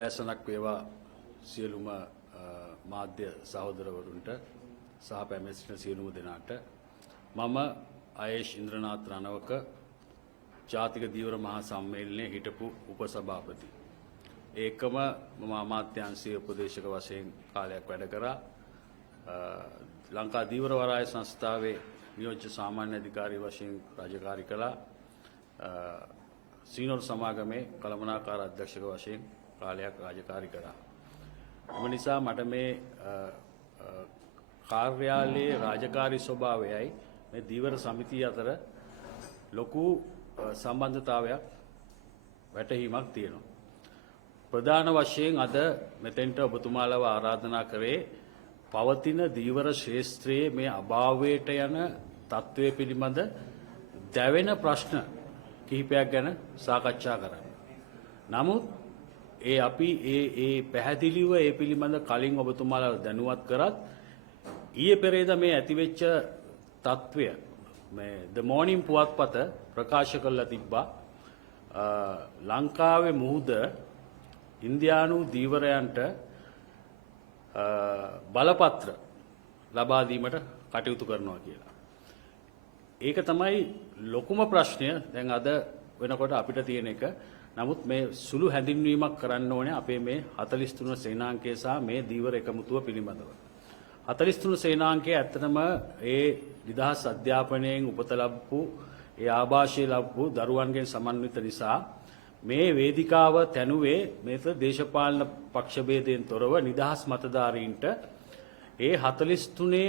ඇසනක් වේවා සියලුම මාධ්‍ය සහෝදරවරුන්ට සහ පැමිණෙන සියලුම දෙනාට මම ආයේෂ් ඉන්ද්‍රනාත් රණවක ජාතික ධීවර මහා සම්මේලනයේ හිටපු උපසභාපති ඒකම මම අමාත්‍යාංශීය උපදේශක වශයෙන් කාලයක් වැඩ කරා ලංකා ධීවර වරාය සංස්ථාවේ නියෝජ්‍ය සාමාන්‍ය අධිකාරී වශයෙන් රාජකාරී කළා සීනෝර් සමාගමේ කළමනාකාර අධ්‍යක්ෂක වශයෙන් කාලයක් රාජකාරී කරා. එම නිසා මට මේ කාර්යාලයේ රාජකාරී ස්වභාවයයි මේ ධීවර සමිතිය අතර ලොකු සම්බන්ධතාවයක් වැටහීමක් තියෙනවා. ප්‍රධාන වශයෙන් අද මෙතෙන්ට ඔබතුමාලව ආරාධනා කරේ පවතින ධීවර ශාස්ත්‍රයේ මේ අභාවයට යන තත්ත්වය පිළිබඳ දැවෙන ප්‍රශ්න කිහිපයක් ගැන සාකච්ඡා කරන්න. නමුත් අපි පැහැදිලිව ඒ පිළිබඳ කලින් ඔබතුමාලා දැනුවත් කරත් ඊයේ පෙරේද මේ ඇතිවෙච්ච තත්ත්වය මේ ද මෝර්නින් පුවත්පත ප්‍රකාශ කරලා තිබ්බා ලංකාවේ මුහුද ඉන්දියානු ධීවරයන්ට බලපත්‍ර ලබා දීමට කටයුතු කරනවා කියලා. ඒක තමයි ලොකුම ප්‍රශ්නය දැන් අද වෙනකොට අපිට තියෙන එක. නමුත් මේ සුළු හැඳින්වීමක් කරන්න ඕනේ අපේ මේ 43 සේනාංකය සහ මේ ධීවර එකමුතුව පිළිබඳව. 43 සේනාංකය ඇත්තටම ඒ නිදහස් අධ්‍යාපනයෙන් උපත ලැබපු ඒ ආభాෂය ලැබපු දරුවන්ගෙන් සමන්විත නිසා මේ වේදිකාව තැනුවේ මේක දේශපාලන පක්ෂ ભેදයෙන් තොරව නිදහස් මතධාරීන්ට ඒ 43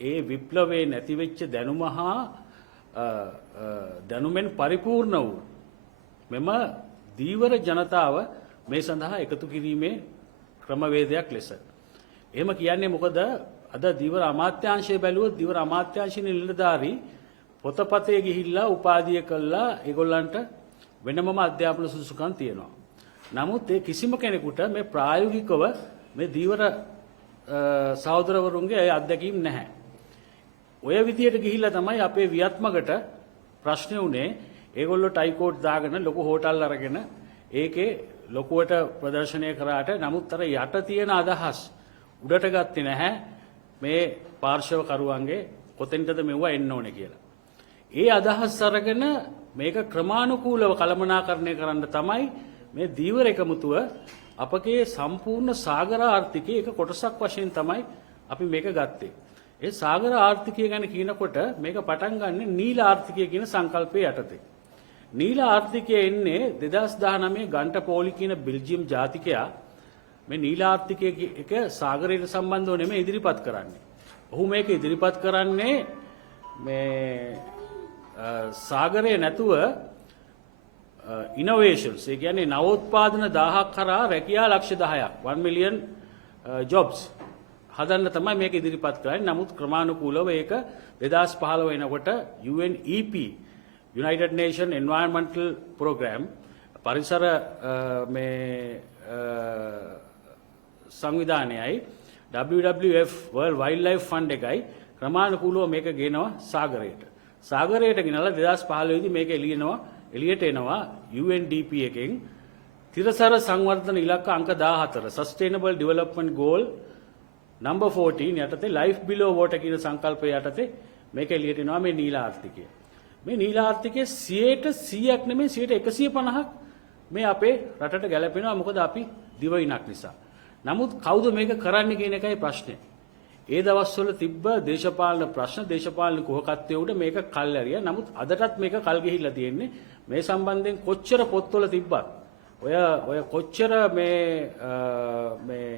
ඒ විප්ලවයේ නැතිවෙච්ච දැනුම හා දැනුමෙන් පරිපූර්ණ වූ මෙම ධීවර ජනතාව මේ සඳහා එකතු කිරීමේ ක්‍රමවේදයක් ලෙස. එහෙම කියන්නේ මොකද අද ධීවර අමාත්‍යාංශය බැලුවොත් ධීවර අමාත්‍යාංශයේ නිලධාරී පොතපතේ ගිහිල්ලා උපාධිය කළා ඒගොල්ලන්ට වෙනමම අධ්‍යාපන සුසුකම් තියෙනවා. නමුත් ඒ කිසිම කෙනෙකුට මේ ප්‍රායෝගිකව මේ ධීවර සහෝදරවරුන්ගේ අත්දැකීම් නැහැ. ඔය විදියට ගිහිල්ලා තමයි අපේ වියත්මකට ප්‍රශ්නේ උනේ ඒගොල්ලෝ ටයිකෝඩ් දාගෙන ලොකු හෝටල් අරගෙන ඒකේ ලොකුවට ප්‍රදර්ශනය කරාට නමුත් අර යට තියෙන අදහස් උඩට ගත්තේ නැහැ මේ පාර්ශව කරුවන්ගේ කොතෙන්ටද මෙවුවා එන්න ඕනේ කියලා. ඒ අදහස් අරගෙන මේක ක්‍රමානුකූලව කළමනාකරණය කරන්න තමයි මේ ධීවර එකමුතුව අපගේ සම්පූර්ණ සාගර ආර්ථිකයේ එක කොටසක් වශයෙන් තමයි අපි මේක ගත්තේ. ඒ සාගර ආර්ථිකය ගැන කියනකොට මේක පටන් ගන්න නීල ආර්ථිකය කියන සංකල්පයේ යටතේ. නීල ආර්ථිකය එන්නේ 2019 ගන්ට පෝලි කියන බෙල්ජියම් ජාතිකයා මේ නීල ආර්ථිකය එක සාගරයට සම්බන්ධව නෙමෙයි ඉදිරිපත් කරන්නේ. ඔහු මේක ඉදිරිපත් කරන්නේ මේ සාගරය නැතුව ඉනෝවේෂන්ස් ඒ කියන්නේ නවෝත්පාදන 1000ක් කරා රැකියා ලක්ෂ 10ක් 1 මිලියන් ජොබ්ස් හදන්න තමයි මේක ඉදිරිපත් කරන්නේ. නමුත් ක්‍රමානුකූලව ඒක 2015 වෙනකොට UNEP United Nations Environmental Program පරිසර මේ සංවිධානයයි WWF World Wildlife Fund එකයි ක්‍රමානුකූලව මේක ගෙනවා සාගරයට. සාගරයට ගෙනලා 2015 දී මේක එළියට එනවා UNDP එකෙන් තිරසර සංවර්ධන ඉලක්ක අංක 14 Sustainable Development Goal number 14 යටතේ life below water කියන සංකල්පය යටතේ මේක එළියට එනවා මේ නීල ආර්ථිකය. මේ නීල ආර්ථිකයේ 100%ක් නෙමෙයි 150%ක් මේ අපේ රටට ගැලපෙනවා මොකද අපි දිවයිනක් නිසා. නමුත් කවුද මේක කරන්නේ කියන එකයි ප්‍රශ්නේ. ඒ දවස්වල තිබ්බ දේශපාලන ප්‍රශ්න දේශපාලන කුහකත්වයේ උඩ මේක කල් ඇරියා. නමුත් අදටත් මේක කල් ගිහිල්ලා තියෙන්නේ. මේ සම්බන්ධයෙන් කොච්චර පොත්වල තිබ්බත් ඔය කොච්චර මේ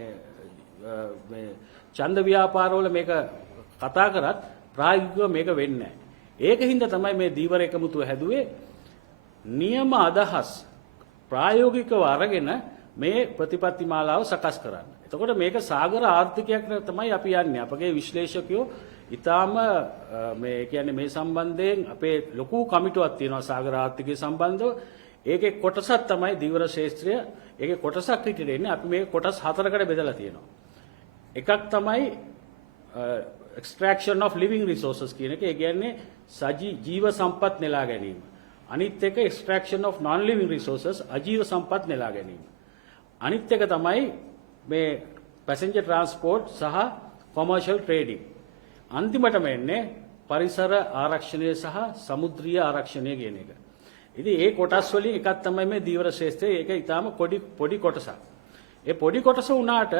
ඡන්ද ව්‍යාපාරවල මේක කතා කරත් ප්‍රායෝගිකව මේක වෙන්නේ නැහැ. ඒකින්ද තමයි මේ ධීවර එකමුතුව හැදුවේ නියම අදහස් ප්‍රායෝගිකව අරගෙන මේ ප්‍රතිපත්ති මාලාව සකස් කරන්න. එතකොට මේක සාගර ආර්ථිකයක් තමයි අපි යන්නේ. අපගේ විශ්ලේෂකයෝ ඊටාම මේ කියන්නේ මේ සම්බන්ධයෙන් අපේ ලොකු කමිටුවක් තියෙනවා සාගර ආර්ථිකය සම්බන්ධව. ඒකේ කොටසක් තමයි ධීවර ශාස්ත්‍රය. ඒකේ කොටසක් විතර ඉන්නේ. අපි මේ කොටස් 4කට බෙදලා තියෙනවා. එකක් තමයි extraction of living resources කියන එක. ඒ කියන්නේ ජීව සම්පත් නෙලා ගැනීම. අනිත් එක extraction of non living resources අජීව සම්පත් නෙලා ගැනීම. අනිත් එක තමයි මේ පැසෙන්ජර් ට්‍රාන්ස්පෝර්ට් සහ කොමර්ෂල් ට්‍රේඩින්. අන්තිමටම එන්නේ පරිසර ආරක්ෂණය සහ සමුද්‍රීය ආරක්ෂණය කියන එක. ඉතින් ඒ කොටස් වලින් එකක් තමයි මේ දීවර ශ්‍රේෂ්ඨය. ඒක ඊටාම පොඩි කොටසක්. ඒ පොඩි කොටස වුණාට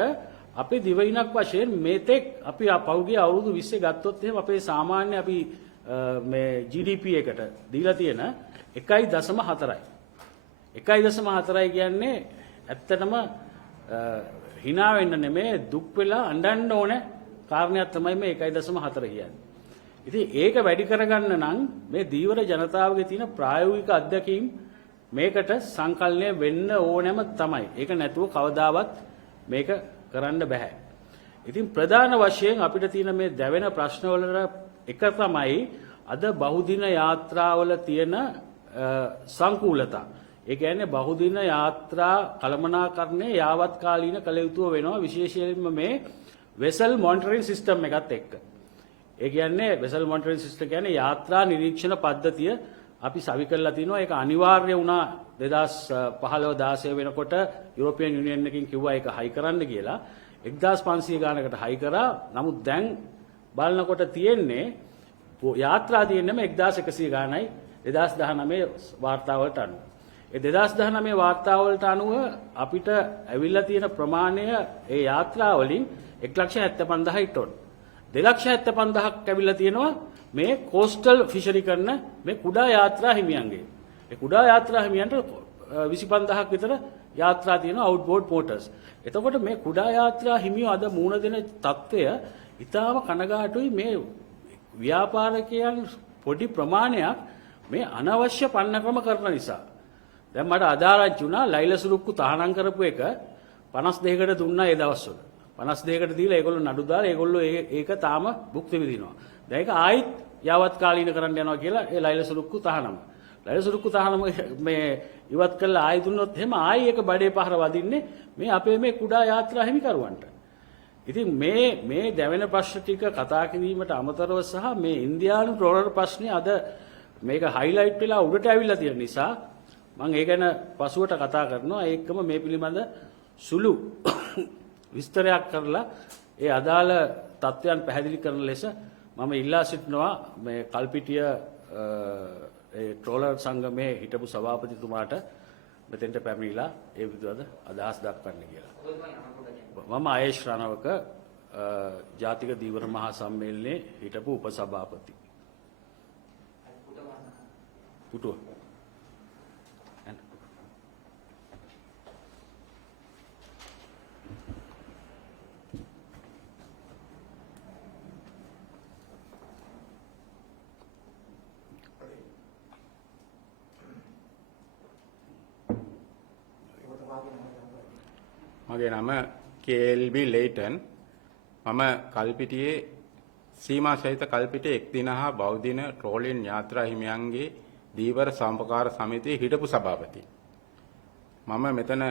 අපි දිවයිනක් වශයෙන් මේතෙක් අපි පහුගිය අවුරුදු 20 ගත්තොත් එහෙම අපේ සාමාන්‍ය අපි මේ GDP එකට දීලා තියෙන 1.4යි. 1.4යි කියන්නේ ඇත්තටම hina වෙන්න නෙමෙයි දුක් වෙලා අඬන්න ඕන කාරණයක් තමයි මේ 1.4 කියන්නේ. ඉතින් ඒක වැඩි කරගන්න නම් මේ දීවර ජනතාවගේ තියෙන ප්‍රායෝගික අත්දැකීම් මේකට සංකල්පණය වෙන්න ඕනෑම තමයි. ඒක නැතුව කවදාවත් මේක කරන්න බෑ. ඉතින් ප්‍රධාන වශයෙන් අපිට තියෙන මේ දැවෙන ප්‍රශ්නවලට එක තමයි අද බහුදින යාත්‍රාවල තියෙන සංකූලතා. ඒ කියන්නේ බහුදින යාත්‍රා කළමනාකරණය යාවත් කාලීන කළ යුතුව වෙනවා විශේෂයෙන්ම මේ වෙසල් මොනිටරින් සිස්ටම් එකත් එක්ක. ඒ කියන්නේ වෙසල් මොනිටරින් සිස්ටම් කියන්නේ යාත්‍රා නිරීක්ෂණ පද්ධතිය අපි සවි කරලා තිනවා. ඒක අනිවාර්ය වුණා 2015 16 වෙනකොට යුරෝපියන් යුනියන් එකකින් කිව්වා ඒක හයි කරන්න කියලා. 1500 ගානකට හයි කරා. නමුත් දැන් බලනකොට තියෙන්නේ යාත්‍රා තියෙන්නම 1100 ගානයි 2019 වාර්තාවලට අනුව. ඒ 2019 වාර්තාවලට අනුව අපිට ඇවිල්ලා තියෙන ප්‍රමාණය ඒ යාත්‍රා වලින් 1,75,000 ටොන්. 2,75,000ක් ඇවිල්ලා තියෙනවා මේ කෝස්ටල් ෆිෂරි කරන මේ කුඩා යාත්‍රා හිමියන්ගේ. ඒ කුඩා යාත්‍රා හිමියන්ට 25,000ක් විතර යාත්‍රා තියෙනවා අවුට්බෝඩ් මෝටර්ස්. එතකොට මේ කුඩා යාත්‍රා හිමියෝ අද මුහුණ දෙන තත්ත්වය ඉතාම කනගාටුයි. මේ ව්‍යාපාරිකයන් පොඩි ප්‍රමාණයක් මේ අනවශ්‍ය පන්නක්‍රම කරන නිසා. දැන් මට අදාළච්ච වුණා ලයිලසුරුක්කු තහනම් කරපු එක 52කට දුන්නා ඒ දවස්වල. 52කට දීලා ඒගොල්ලෝ නඩු දාලා ඒගොල්ලෝ ඒක තාම භුක්ති විඳිනවා. දැන් ඒක ආයිත් යාවත් කාලීන කරන්න යනවා කියලා ඒ ලයිලසුරුක්කු තහනම. ලයිලසුරුක්කු තහනම මේ ඉවත් කළා ආයි දුන්නොත් එහෙම ආයි ඒක බඩේ පහර වදින්නේ මේ අපේ මේ කුඩා යාත්‍රා හිමිකරුවන්ට. ඉතින් මේ දැවෙන ප්‍රශ්න ටික කතා කිරීමට අමතරව සහ මේ ඉන්දියානු ට්‍රෝලර් ප්‍රශ්නේ අද මේක හයිලයිට් වෙලා උඩට ඇවිල්ලා තියෙන නිසා මම ඒ ගැන පසුවට කතා කරනවා. ඒකම මේ පිළිබඳ සුළු විස්තරයක් කරලා ඒ අදාළ තත්ත්වයන් පැහැදිලි කරන ලෙස මම ඉල්ලා සිටිනවා මේ කල්පිටිය ඒ ට්‍රෝලර් සංගමේ හිටපු සභාපතිතුමාට මෙතෙන්ට පැමිණිලා ඒ විදිහට අදහස් දක්වන්න කියලා. මම ආයේෂ් රණවක ජාතික දීවර මහා සම්මේලනයේ හිටපු උපසභාපති. පුටුව. මගේ නම කේල්බි ලේටන්. මම කල්පිටියේ සීමා සහිත කල්පිටියේ එක්දින හා බෞද්ධින ට්‍රෝලින් යාත්‍රා හිමියන්ගේ දීවර සම්පකාර සමිතියේ හිටපු සභාපති. මම මෙතන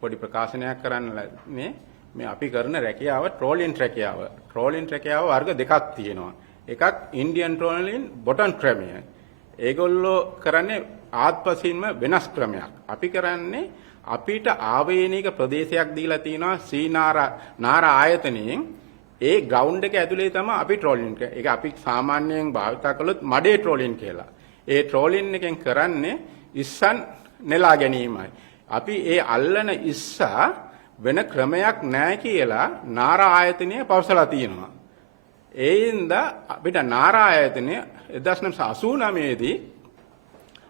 පොඩි ප්‍රකාශනයක් කරන්න ලන්නේ මේ අපි කරන රැකියාව ට්‍රෝලින් රැකියාව. ට්‍රෝලින් රැකියාව වර්ග දෙකක් තියෙනවා. එකක් ඉන්දියන් ට්‍රෝලින් බොටන් ක්‍රමය. ඒගොල්ලෝ කරන්නේ ආත්පසින්ම වෙනස් ක්‍රමයක්. අපි කරන්නේ අපිට ආවේනික ප්‍රදේශයක් දීලා තිනවා නාර ආයතනයෙන්. ඒ ග්‍රවුන්ඩ් එක ඇතුලේ තමයි අපි ට්‍රෝලින් කරන්නේ. ඒක අපි සාමාන්‍යයෙන් භාවිත කළොත් මඩේ ට්‍රෝලින් කියලා. ඒ ට්‍රෝලින් එකෙන් කරන්නේ ඉස්සන් නෙලා ගැනීමයි. අපි ඒ අල්ලන ඉස්සා වෙන ක්‍රමයක් නැහැ කියලා නාර ආයතනය පවසලා තියෙනවා. ඒ හින්දා අපිට නාර ආයතනය 1989 දී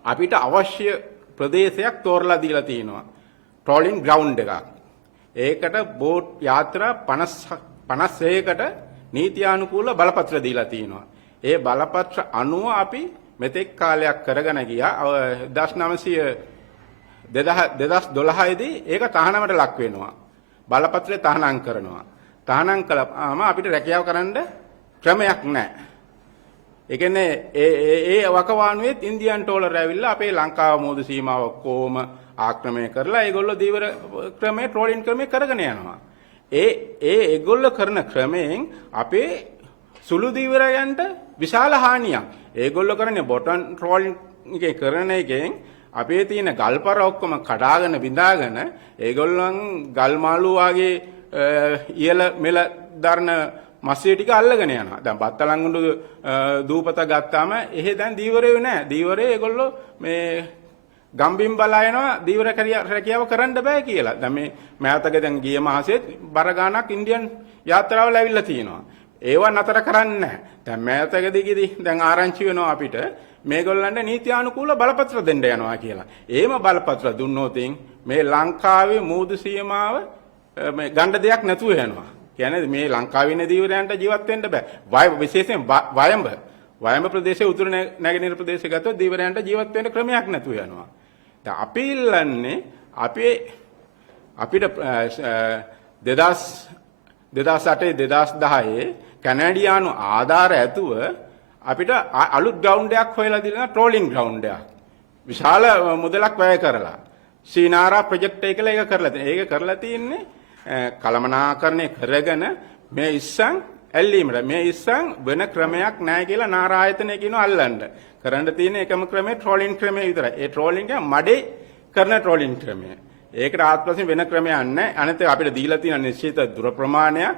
අපිට අවශ්‍ය ප්‍රදේශයක් තෝරලා දීලා තියෙනවා. ට්‍රෝලින් ග්‍රවුන්ඩ් එකක්. ඒකට බෝට් යාත්‍රා 56කට නීතියානුකූල බලපත්‍ර දීලා තියෙනවා. ඒ බලපත්‍ර අනුව අපි මෙතෙක් කාලයක් කරගෙන ගියා. 2012 දී ඒක තහනමට ලක් වෙනවා. බලපත්‍රය තහනම් කරනවා. තහනම් කළාම අපිට රැකියාව කරන්න ක්‍රමයක් නැහැ. ඒ කියන්නේ ඒ වකවානුවේත් ඉන්දියන් ටෝලර් ඇවිල්ලා අපේ ලංකාව මුහුදු සීමාව කොහොම ආක්‍රමණය කරලා ඒගොල්ලෝ දීවර ක්‍රමයේ ට්‍රෝලින් ක්‍රමයේ කරගෙන යනවා. ඒගොල්ලෝ කරන ක්‍රමයෙන් අපේ සුළු දීවරයන්ට විශාල හානියක්. ඒගොල්ලෝ කරන්නේ බොටන් ට්‍රෝලින් එකේ කරන එකෙන් අපේ තියෙන ගල්පර ඔක්කොම කඩාගෙන බිඳාගෙන ඒගොල්ලන් ගල් මාළු වගේ ඉයල මෙල දරන මස්සිය ටික අල්ලගෙන යනවා. දැන් බත්තලංගුඩු දූපත ගත්තාම එහෙ දැන් දීවරේ නැහැ. දීවරේ ඒගොල්ලෝ මේ ගම්බිම් බලා යනවා දීවර රැකියාව කරන්න බෑ කියලා. දැන් මේ මෑතක දැන් ගිය මාසෙත් බර ගාණක් ඉන්දියන් යාත්‍රාවල ඇවිල්ලා තියෙනවා. ඒව නතර කරන්නේ නැහැ. දැන් මෑතකදී දැන් ආරංචි වෙනවා අපිට මේගොල්ලන්ට නීත්‍යානුකූල බලපත්‍ර දෙන්න යනවා කියලා. එහෙම බලපත්‍ර දුන්නොත් මේ ලංකාවේ මූදු සීමාව මේ ගණ්ඩ දෙයක් නැතුව යනවා. කියන්නේ මේ ලංකාවේ ඉන්න දීවරයන්ට ජීවත් වෙන්න බෑ. විශේෂයෙන් වයඹ ප්‍රදේශයේ උතුරු නැගෙනහිර ප්‍රදේශය ගත්තොත් දීවරයන්ට ජීවත් වෙන්න ක්‍රමයක් නැතුව යනවා. දැන් අපි ඉල්ලන්නේ අපිට 2008 2010 කැනඩියානු ආධාර ඇතුව අපිට අලුත් ග්‍රවුන්ඩ් එකක් හොයලා දෙනවා ට්‍රෝලින් ග්‍රවුන්ඩ් එකක්. විශාල මුදලක් වැය කරලා. සීනාරා ප්‍රොජෙක්ට් එක ඒක කරලා තියෙනවා. ඒක කරලා තියෙන්නේ කළමනාකරණය කරගෙන මේ ඉස්සන් ඇල්ලීමට මේ ඉස්සන් වෙන ක්‍රමයක් නැහැ කියලා නාරායතනය කියනවා අල්ලන්න. කරන්න තියෙන එකම ක්‍රමය ට්‍රෝලින් ක්‍රමය විතරයි. ඒ ට්‍රෝලින් එක මඩේ කරන ට්‍රෝලින් ක්‍රමය. ඒකට ආත්පසින් වෙන ක්‍රමයක් නැහැ. අනිත් අපිට දීලා තියෙන නිශ්චිත දුර ප්‍රමාණයක්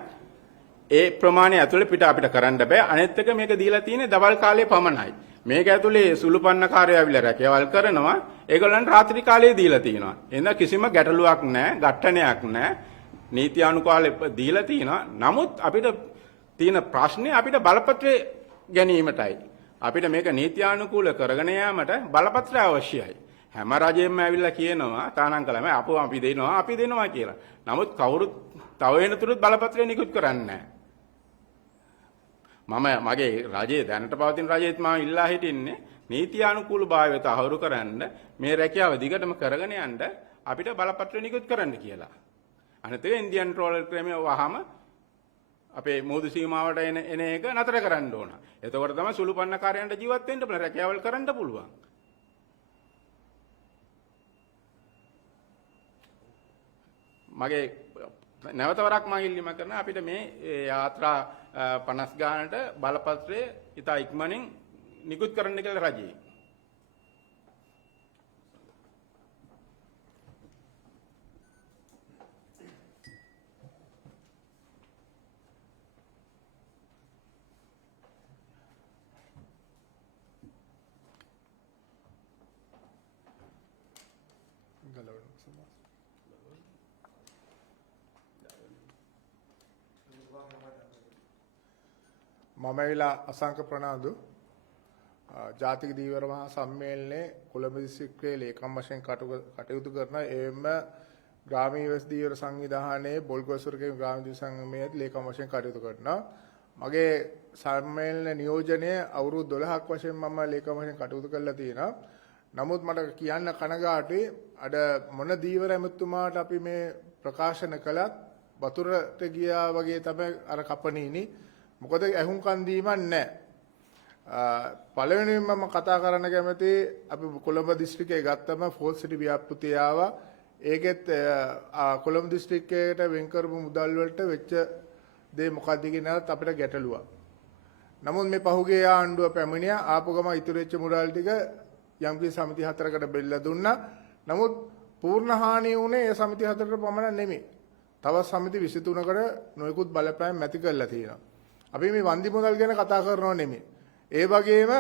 ඒ ප්‍රමාණය ඇතුලේ පිට අපිට කරන්න බෑ. අනිත් එක මේක දීලා තියෙන්නේ දවල් කාලේ පමණයි. මේක ඇතුලේ සුළුපන්නකාරයෝ ඇවිල්ලා රැකවල් කරනවා. ඒගොල්ලන්ට රාත්‍රී කාලේ දීලා තියෙනවා. එහෙනම් කිසිම ගැටලුවක් නැහැ, ගැටණයක් නැහැ. නීත්‍යානුකූලව දීලා තියෙනවා. නමුත් අපිට තියෙන ප්‍රශ්නේ අපිට බලපත්‍රය ගැනීමටයි. අපිට මේක නීත්‍යානුකූල කරගෙන යාමට බලපත්‍රය අවශ්‍යයි. හැම රජෙම ඇවිල්ලා කියනවා තානම් කළාම අපි දෙනවා කියලා. නමුත් කවුරුත් තව වෙනතුරුත් බලපත්‍රය නිකුත් කරන්නේ නැහැ. මගේ රජයේ දැනට පවතින රජයේත් මම ඉල්ලා හිටින්නේ නීත්‍යානුකූල භාවය තහවුරු කරන්න මේ රැකියාව දිගටම කරගෙන යන්න අපිට බලපත්‍ර නිකුත් කරන්න කියලා. අනිත් එක ඉන්දියන් ට්‍රෝලර් ක්‍රමය වහම අපේ මූදු සීමාවට එන එක නතර කරන්න ඕන. එතකොට තමයි සුළුපන්නකාරයන්ට ජීවත් වෙන්න පුළුවන් රැකියාවල් කරන්න පුළුවන්. මගේ නැවත වරක් මම ඉල්ලීම කරනවා අපිට මේ යාත්‍රා 50 ගානට බලපත්‍රය ඉතා ඉක්මනින් නිකුත් කරන්න කියලා රජයේ. මම ඇවිල්ලා අසංක ප්‍රනාන්දු ජාතික දීවර මහා සම්මේලනයේ කොළඹ දිස්ත්‍රික්කයේ ලේකම් වශයෙන් කටයුතු කරන එම ග්‍රාමීය වෙස් දීවර සංවිධානයේ බොල්ගොසුරගේ ග්‍රාමීය දීවර සංගමයේ ලේකම් වශයෙන් කටයුතු කරනවා. මගේ සම්මේලන නියෝජනය අවුරුදු 12ක් වශයෙන් මම ලේකම් වශයෙන් කටයුතු කරලා තියෙනවා. නමුත් මට කියන්න කනගාටුයි අද මොන දීවර ඇමතුමාට අපි මේ ප්‍රකාශන කළත් වතුරට ගියා වගේ තමයි අර කපණීනි. මොකද ඇහුම්කන් දීමක් නැහැ. පළවෙනිම මම කතා කරන්න කැමති අපි කොළඹ දිස්ත්‍රික්කයේ ගත්තම ෆෝල් සිටි ව්‍යාපෘතිය ආවා. ඒකෙත් කොළඹ දිස්ත්‍රික්කයට වෙන් කරපු මුදල් වලට වෙච්ච දේ මොකක්ද කියනවත් අපිට ගැටලුවක්. නමුත් මේ පහුගිය ආණ්ඩුව පැමිණියා ආපු ගම ඉතුරු වෙච්ච මුදල් ටික යම්කිසි සමිති හතරකට බෙල්ල දුන්නා. නමුත් පූර්ණ හානිය වුණේ ඒ සමිති හතරට පමණ නෙමෙයි. තවත් සමිති 23කට නොයෙකුත් බලපෑම් ඇති කරලා තියෙනවා. අපි මේ වන්දි මුදල් ගැන කතා කරනව නෙමෙයි. ඒ වගේම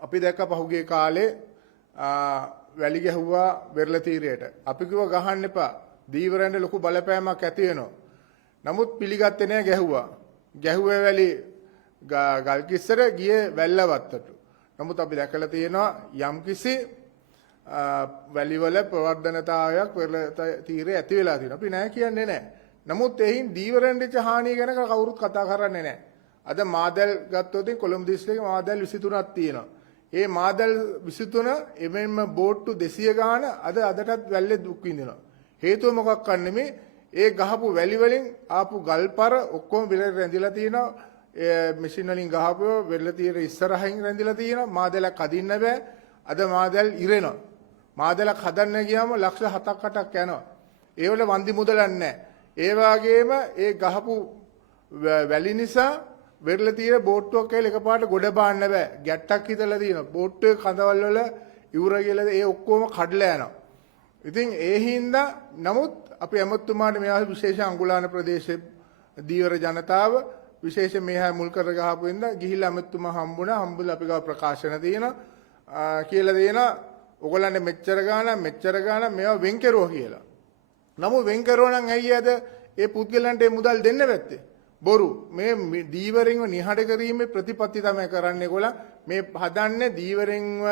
අපි දැක්ක පහුගිය කාලේ වැලි ගැහුවා වෙරළ තීරයට. අපි කිව්වා ගහන්න එපා. දීවරයන්ට ලොකු බලපෑමක් ඇති වෙනවා. නමුත් පිළිගත්තේ නැහැ ගැහුවා. ගැහුවේ වැලි ගල් කිස්සර ගියේ වැල්ලවත්තට. නමුත් අපි දැකලා තියෙනවා යම්කිසි වැලිවල ප්‍රවර්ධනතාවයක් වෙරළ තීරයේ ඇති වෙලා තියෙනවා. අපි නෑ කියන්නේ නෑ. නමුත් එයින් දීවරෙන්ට හානිය ගැන කවුරුත් කතා කරන්නේ නැහැ. අද මාදල් ගත්තොත් කොළඹ දිස්ත්‍රික්කේ මාදල් 23ක් තියෙනවා. ඒ මාදල් 23 එමෙන්ම බෝට්ටු 200 ගාන අදටත් වැල්ලේ දුක් විඳිනවා. හේතුව මොකක් නෙමෙයි ඒ ගහපු වැලි වලින් ආපු ගල්පර ඔක්කොම වෙල රැඳිලා තියෙනවා. මැෂින් වලින් ගහපුව වෙල තියෙන ඉස්සරහින් රැඳිලා තියෙනවා. මාදලක් අදින්න බෑ. අද මාදල් ඉරෙනවා. මාදලක් හදන්න ගියාම ලක්ෂ 7ක් 8ක් යනවා. ඒ වල වන්දි මුදලක් නැහැ. ඒ වගේම ඒ ගහපු වැලි නිසා වෙරළ තියෙන බෝට්ටුවක් කියලා එකපාරට ගොඩ බාන්න බෑ. ගැට්ටක් හිතලා තියෙනවා. බෝට්ටුවේ කඳවල් වල ඉවුර කියලා ඒ ඔක්කොම කඩලා යනවා. ඉතින් ඒ හින්දා නමුත් අපි ඇමතුමාට මේ විශේෂ අඟුලාන ප්‍රදේශයේ දීවර ජනතාව විශේෂ මේහා මුල් කර ගහපු ඉඳලා ගිහිල්ලා ඇමතුමා හම්බුලා අපි ගාව ප්‍රකාශන තියෙනවා කියලා දෙනවා. ඔයගොල්ලන්ට මෙච්චර ගාණ මේවා වෙන් කෙරුවා කියලා. නමුත් වෙන් කරුවා නම් ඇයි අද ඒ පුද්ගලයන්ට ඒ මුදල් දෙන්න බැත්තේ? බොරු. මේ දීවරෙන්ව නිහඬ කිරීමේ ප්‍රතිපත්ති තමයි කරන්නේ ඒගොල්ලන්. මේ හදන්නේ දීවරෙන්ව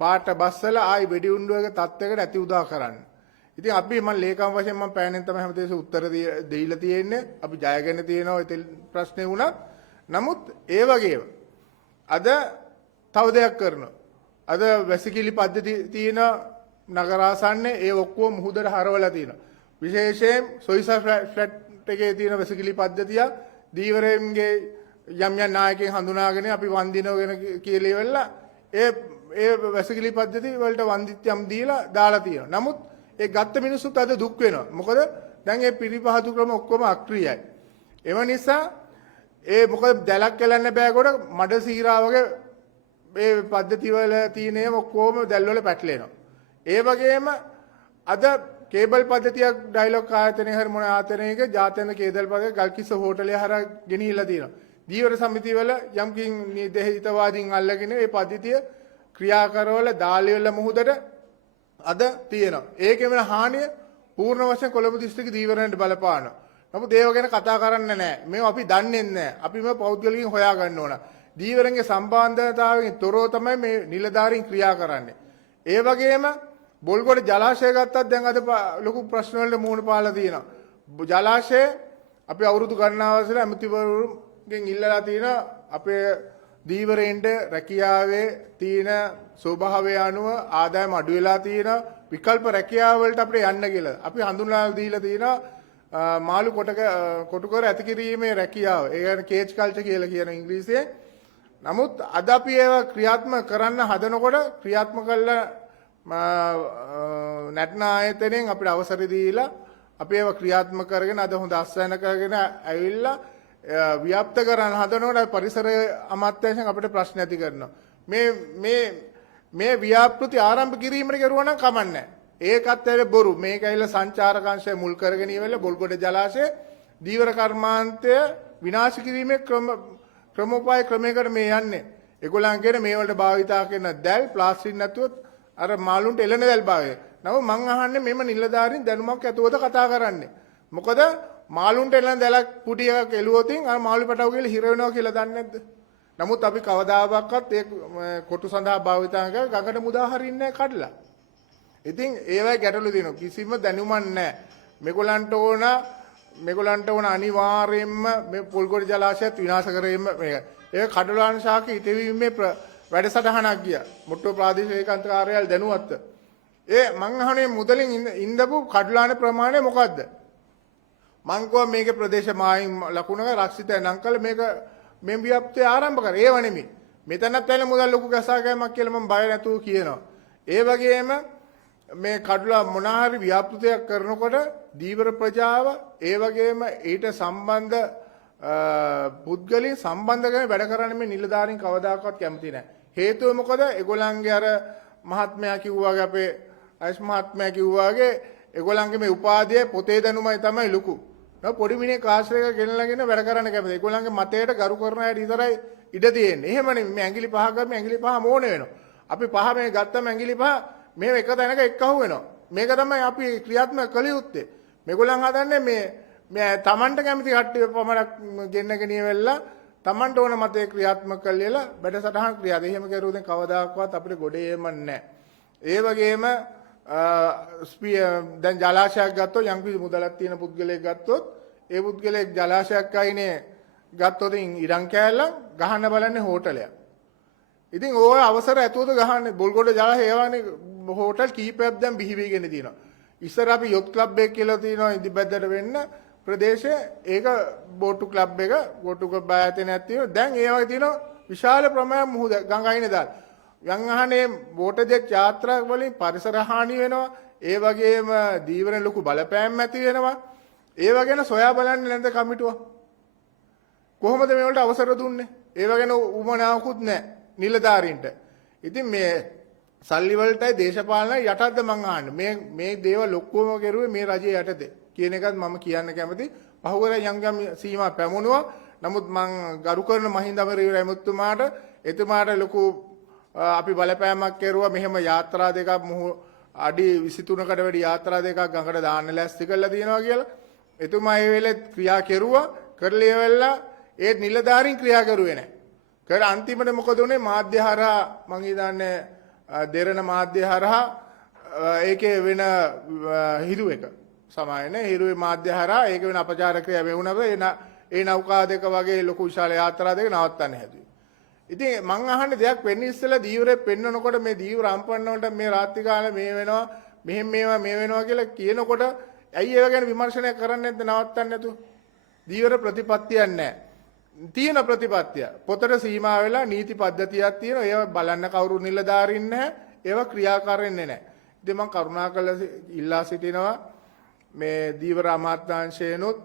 පාට බස්සලා ආයි වෙඩි උණ්ඩුවක තත්ත්වයකට ඇති උදා කරන්න. ඉතින් අපි මම ලේකම් වශයෙන් මම පෑනෙන් තමයි හැමදේශ උත්තර දෙයිලා තියෙන්නේ. අපි ජයගෙන තියෙනවා ඒ ප්‍රශ්නේ වුණත්. නමුත් ඒ වගේම අද තව දෙයක් කරනවා. අද වැසිකිලි පද්ධති තියෙන නගරාසන්නේ ඒ ඔක්කොම මුහුදට හරවලා තියෙනවා. විශේෂයෙන් සොයිසා ෆ්ලැට් එකේ තියෙන වැසිකිලි පද්ධතිය දීවරයන්ගේ යම් යම් නායකයන් හඳුනාගෙන අපි වන්දිනවගෙන කියලා ඉවරලා ඒ වැසිකිලි පද්ධති වලට වන්දිත්‍යම් දීලා දාලා තියෙනවා. නමුත් ඒ ගත්ත මිනිස්සුත් අද දුක් වෙනවා. මොකද දැන් ඒ පිරිපහතු ක්‍රම ඔක්කොම අක්‍රියයි. එම නිසා මොකද දැලක් කලන්න බෑ කොට මඩ සීරා වගේ මේ පද්ධති වල තියෙන ඒවා ඔක්කොම දැල් වල පැටලෙනවා. ඒ වගේම අද කේබල් පද්ධතියක් ඩයලොග් ආයතනයේ හරි මොන ආයතනයක ජාත්‍යන්තර කේබල් පද්ධතිය ගල්කිස්ස හෝටලේ හරහා ගෙනිහිලා තියෙනවා. දීවර සමිති වල යම්කින් නිදහිතවාදීන් අල්ලගෙන මේ පද්ධතිය ක්‍රියා කරවල දාලිවල මුහුදට අද තියෙනවා. ඒකේ වෙන හානිය පූර්ණ වශයෙන් කොළඹ දිස්ත්‍රික්ක දීවරයන්ට බලපානවා. නමුත් ඒව ගැන කතා කරන්නේ නැහැ. මේව අපි දන්නේ නැහැ. අපි මේ පෞද්ගලිකව හොයා ගන්න ඕන. දීවරන්ගේ සම්බන්ධතාවයෙන් තොරව තමයි මේ නිලධාරීන් ක්‍රියා කරන්නේ. ඒ වගේම බොල්ගොඩ ජලාශය ගත්තත් දැන් අද ලොකු ප්‍රශ්න වලට මුහුණ පාලා තියෙනවා. ජලාශය අපි අවුරුදු ගණනාවසල ඇමතිවරුන්ගෙන් ඉල්ලලා තියෙනවා අපේ දීවරේන්ට රැකියාවේ තියෙන ස්වභාවය අනුව ආදායම අඩු වෙලා තියෙන විකල්ප රැකියාව වලට අපිට යන්න කියලා. අපි හඳුන්වලා දීලා තියෙනවා මාළු කොටුකර ඇති කිරීමේ රැකියාව. ඒ කියන්නේ කේජ් කල්චර් කියලා කියන ඉංග්‍රීසියෙන්. නමුත් අද අපි ඒවා ක්‍රියාත්මක කරන්න හදනකොට ක්‍රියාත්මක කළා නැත්නම් ආයතනයෙන් අපිට අවසර දීලා අපි ඒවා ක්‍රියාත්මක කරගෙන අද හොඳ අස්වැන්න කරගෙන ඇවිල්ලා ව්‍යාප්ත කරන්න හදනකොට පරිසර අමාත්‍යාංශයෙන් අපිට ප්‍රශ්න ඇති කරනවා. මේ ව්‍යාපෘති ආරම්භ කිරීමට කරුවා නම් කමන්නේ. ඒකත් ඇයි බොරු. මේක ඇවිල්ලා සංචාරක අංශය මුල් කරගෙන ඉවරලා බොල්ගොඩ ජලාශය දීවර කර්මාන්තය විනාශ කිරීමේ ක්‍රමෝපාය ක්‍රමයකට මේ යන්නේ. ඒගොල්ලන් කියන මේ වලට භාවිතා කරන දැල් ප්ලාස්ටික් නැතුව අර මාළුන්ට එළන දැල් භාවය. නමුත් මං අහන්නේ මෙම නිලධාරීන් දැනුමක් ඇතුවද කතා කරන්නේ. මොකද මාළුන්ට එළන දැලක් පුටි එකක් එළුවොතින් අර මාළු පැටව කියලා හිර වෙනවා කියලා දන්නේ නැද්ද? නමුත් අපි කවදාවත් ඒ කොටු සඳහා භාවිතා කරන ගඟට මුදා හරින්නේ නැහැ කඩලා. ඉතින් ඒවයි ගැටලු දෙනවා. කිසිම දැනුමක් නැහැ. මේගොල්ලන්ට ඕන අනිවාර්යයෙන්ම මේ පොල්ගොඩ ජලාශයත් විනාශ කිරීම මේක. ඒක කඩලාන ශාක ඉතිවීමේ වැඩසටහනක් ගියා. මුට්ටෝ ප්‍රාදේශීය ඒකාන්ත කාර්යාලය දැනුවත්ත. මං අහන්නේ මුදලින් ඉඳපු කඩලාන ප්‍රමාණය මොකද්ද? මං කිව්වා මේකේ ප්‍රදේශ මායිම් ලකුණක රක්ෂිතය නම් කළ මේක මේ ව්‍යාප්තිය ආරම්භ කරා. ඒව නෙමෙයි. මෙතනත් ඇල මුදල් ලොකු ගසාගෑමක් කියලා මම බය නැතුව කියනවා. ඒ වගේම මේ කඩලා මොනාහරි ව්‍යාපෘතියක් කරනකොට දීවර ප්‍රජාව ඒ වගේම ඊට සම්බන්ධ පුද්ගලයන් සම්බන්ධ කරගෙන වැඩ කරන්න මේ නිලධාරීන් කවදාකවත් කැමති නැහැ. හේතුව මොකද? ඒගොල්ලන්ගේ අර මහත්මයා කිව්වාගේ අපේ අයිස් මහත්මයා කිව්වාගේ ඒගොල්ලන්ගේ මේ උපාධිය පොතේ දැනුමයි තමයි ලොකු. නෝ පොඩි මිනිහෙක් ආශ්‍රයක ගෙනලාගෙන වැඩ කරන්න කැමති. ඒගොල්ලන්ගේ මතයට ගරු කරන අයට විතරයි ඉඩ තියෙන්නේ. එහෙම නෙමෙයි. මේ ඇඟිලි පහ කරම ඇඟිලි පහ මෝන වෙනවා. අපි පහ මේ ගත්තම ඇඟිලි පහ මේ එක තැනක එක්කහුව වෙනවා. මේක තමයි අපි ක්‍රියාත්මක කළ යුත්තේ. මේගොල්ලන් හදන්නේ මේ තමන්ට කැමති කට්ටිය පමණක් ගෙන්නගෙන ඉවෙලා තමන්ට ඕන මතේ ක්‍රියාත්මක කළේලා වැඩසටහන් ක්‍රියාද. එහෙම කරුවොත් කවදාකවත් අපිට ගොඩේ එම නැහැ. ඒ වගේම දැන් ජලාශයක් ගත්තොත් යම්කිසි මුදලක් තියෙන පුද්ගලයෙක් ගත්තොත් ඒ පුද්ගලයෙක් ජලාශයක් අයිනේ ගත්තොත් ඉරන් කෑල්ල ගහන්න බලන්නේ හෝටලයක්. ඉතින් ඕක අවසර ඇතුවද ගහන්නේ බොල්ගොඩ ජලාශය ඒවානේ හෝටල් කීපයක් දැන් බිහි වෙගෙන තියෙනවා. ඉස්සර අපි යොත් ක්ලබ් එක කියලා තියෙනවා ඉදිබැද්දට වෙන්න ප්‍රදේශයේ ඒක බෝටු ක්ලබ් එක බෝටු ක්ලබ් ආයතනයක් තියෙනවා. දැන් ඒ වගේ තියෙනවා විශාල ප්‍රමාණයක් මුහුද ගඟ අයිනේ දාලා. යන් අහනේ බෝට දෙක් යාත්‍රා වලින් පරිසර හානි වෙනවා. ඒ වගේම දීවරේ ලොකු බලපෑම් ඇති වෙනවා. ඒව ගැන සොයා බලන්නේ නැද්ද කමිටුව? කොහොමද මේ වලට අවසර දුන්නේ? ඒව ගැන උමනාවකුත් නැහැ නිලධාරීන්ට. ඉතින් මේ සල්ලි වලටයි දේශපාලන යටත්ද මං අහන්නේ. මේ දේවල් ඔක්කොම කරුවේ මේ රජයේ යටතේ කියන එකත් මම කියන්න කැමති. පහුවර යම් සීමා පැමුණුවා. නමුත් මං ගරු කරන මහින්ද අමරවීර ඇමතුමාට එතුමාට ලොකු අපි බලපෑමක් කෙරුවා. මෙහෙම යාත්‍රා දෙකක් අඩි 23කට වැඩි යාත්‍රා දෙකක් ගඟට දාන්න ලෑස්ති කරලා තියෙනවා කියලා. එතුමා ඒ වෙලෙත් ක්‍රියා කෙරුවා. කරලා ඉවරලා ඒ නිලධාරීන් ක්‍රියා කරුවේ නැහැ. කර අන්තිමට මොකද උනේ? මාධ්‍ය හරහා මං හිතන්නේ දෙරණ මාධ්‍ය හරහා ඒකේ වෙන හිරු එක සමායනේ හිරුවේ මාධ්‍ය හරහා ඒක වෙන අපචාර ක්‍රියා වෙවුනම ඒ නෞකා දෙක වගේ ලොකු විශාල යාත්‍රා දෙක නවත්තන්න හැදුවේ. ඉතින් මං අහන්නේ දෙයක් වෙන්න ඉස්සෙල්ලා දීවරේ පෙන්නනකොට මේ දීවර අම්පන්න වලට මේ රාත්‍රී කාලේ මේ වෙනවා මෙහෙම මේවා මේ වෙනවා කියලා කියනකොට ඇයි ඒව ගැන විමර්ශනය කරන්නේ නැද්ද නවත්තන්නේ නැතුව? දීවර ප්‍රතිපත්තියක් නැහැ. තියෙන ප්‍රතිපත්තිය පොතට සීමා වෙලා නීති පද්ධතියක් තියෙනවා. ඒව බලන්න කවුරු නිලධාරීන් නැහැ. ඒව ක්‍රියාකාරන්නේ නැහැ. ඉතින් මම කරුණාකරලා ඉල්ලා සිටිනවා මේ දීවර අමාත්‍යාංශයනොත්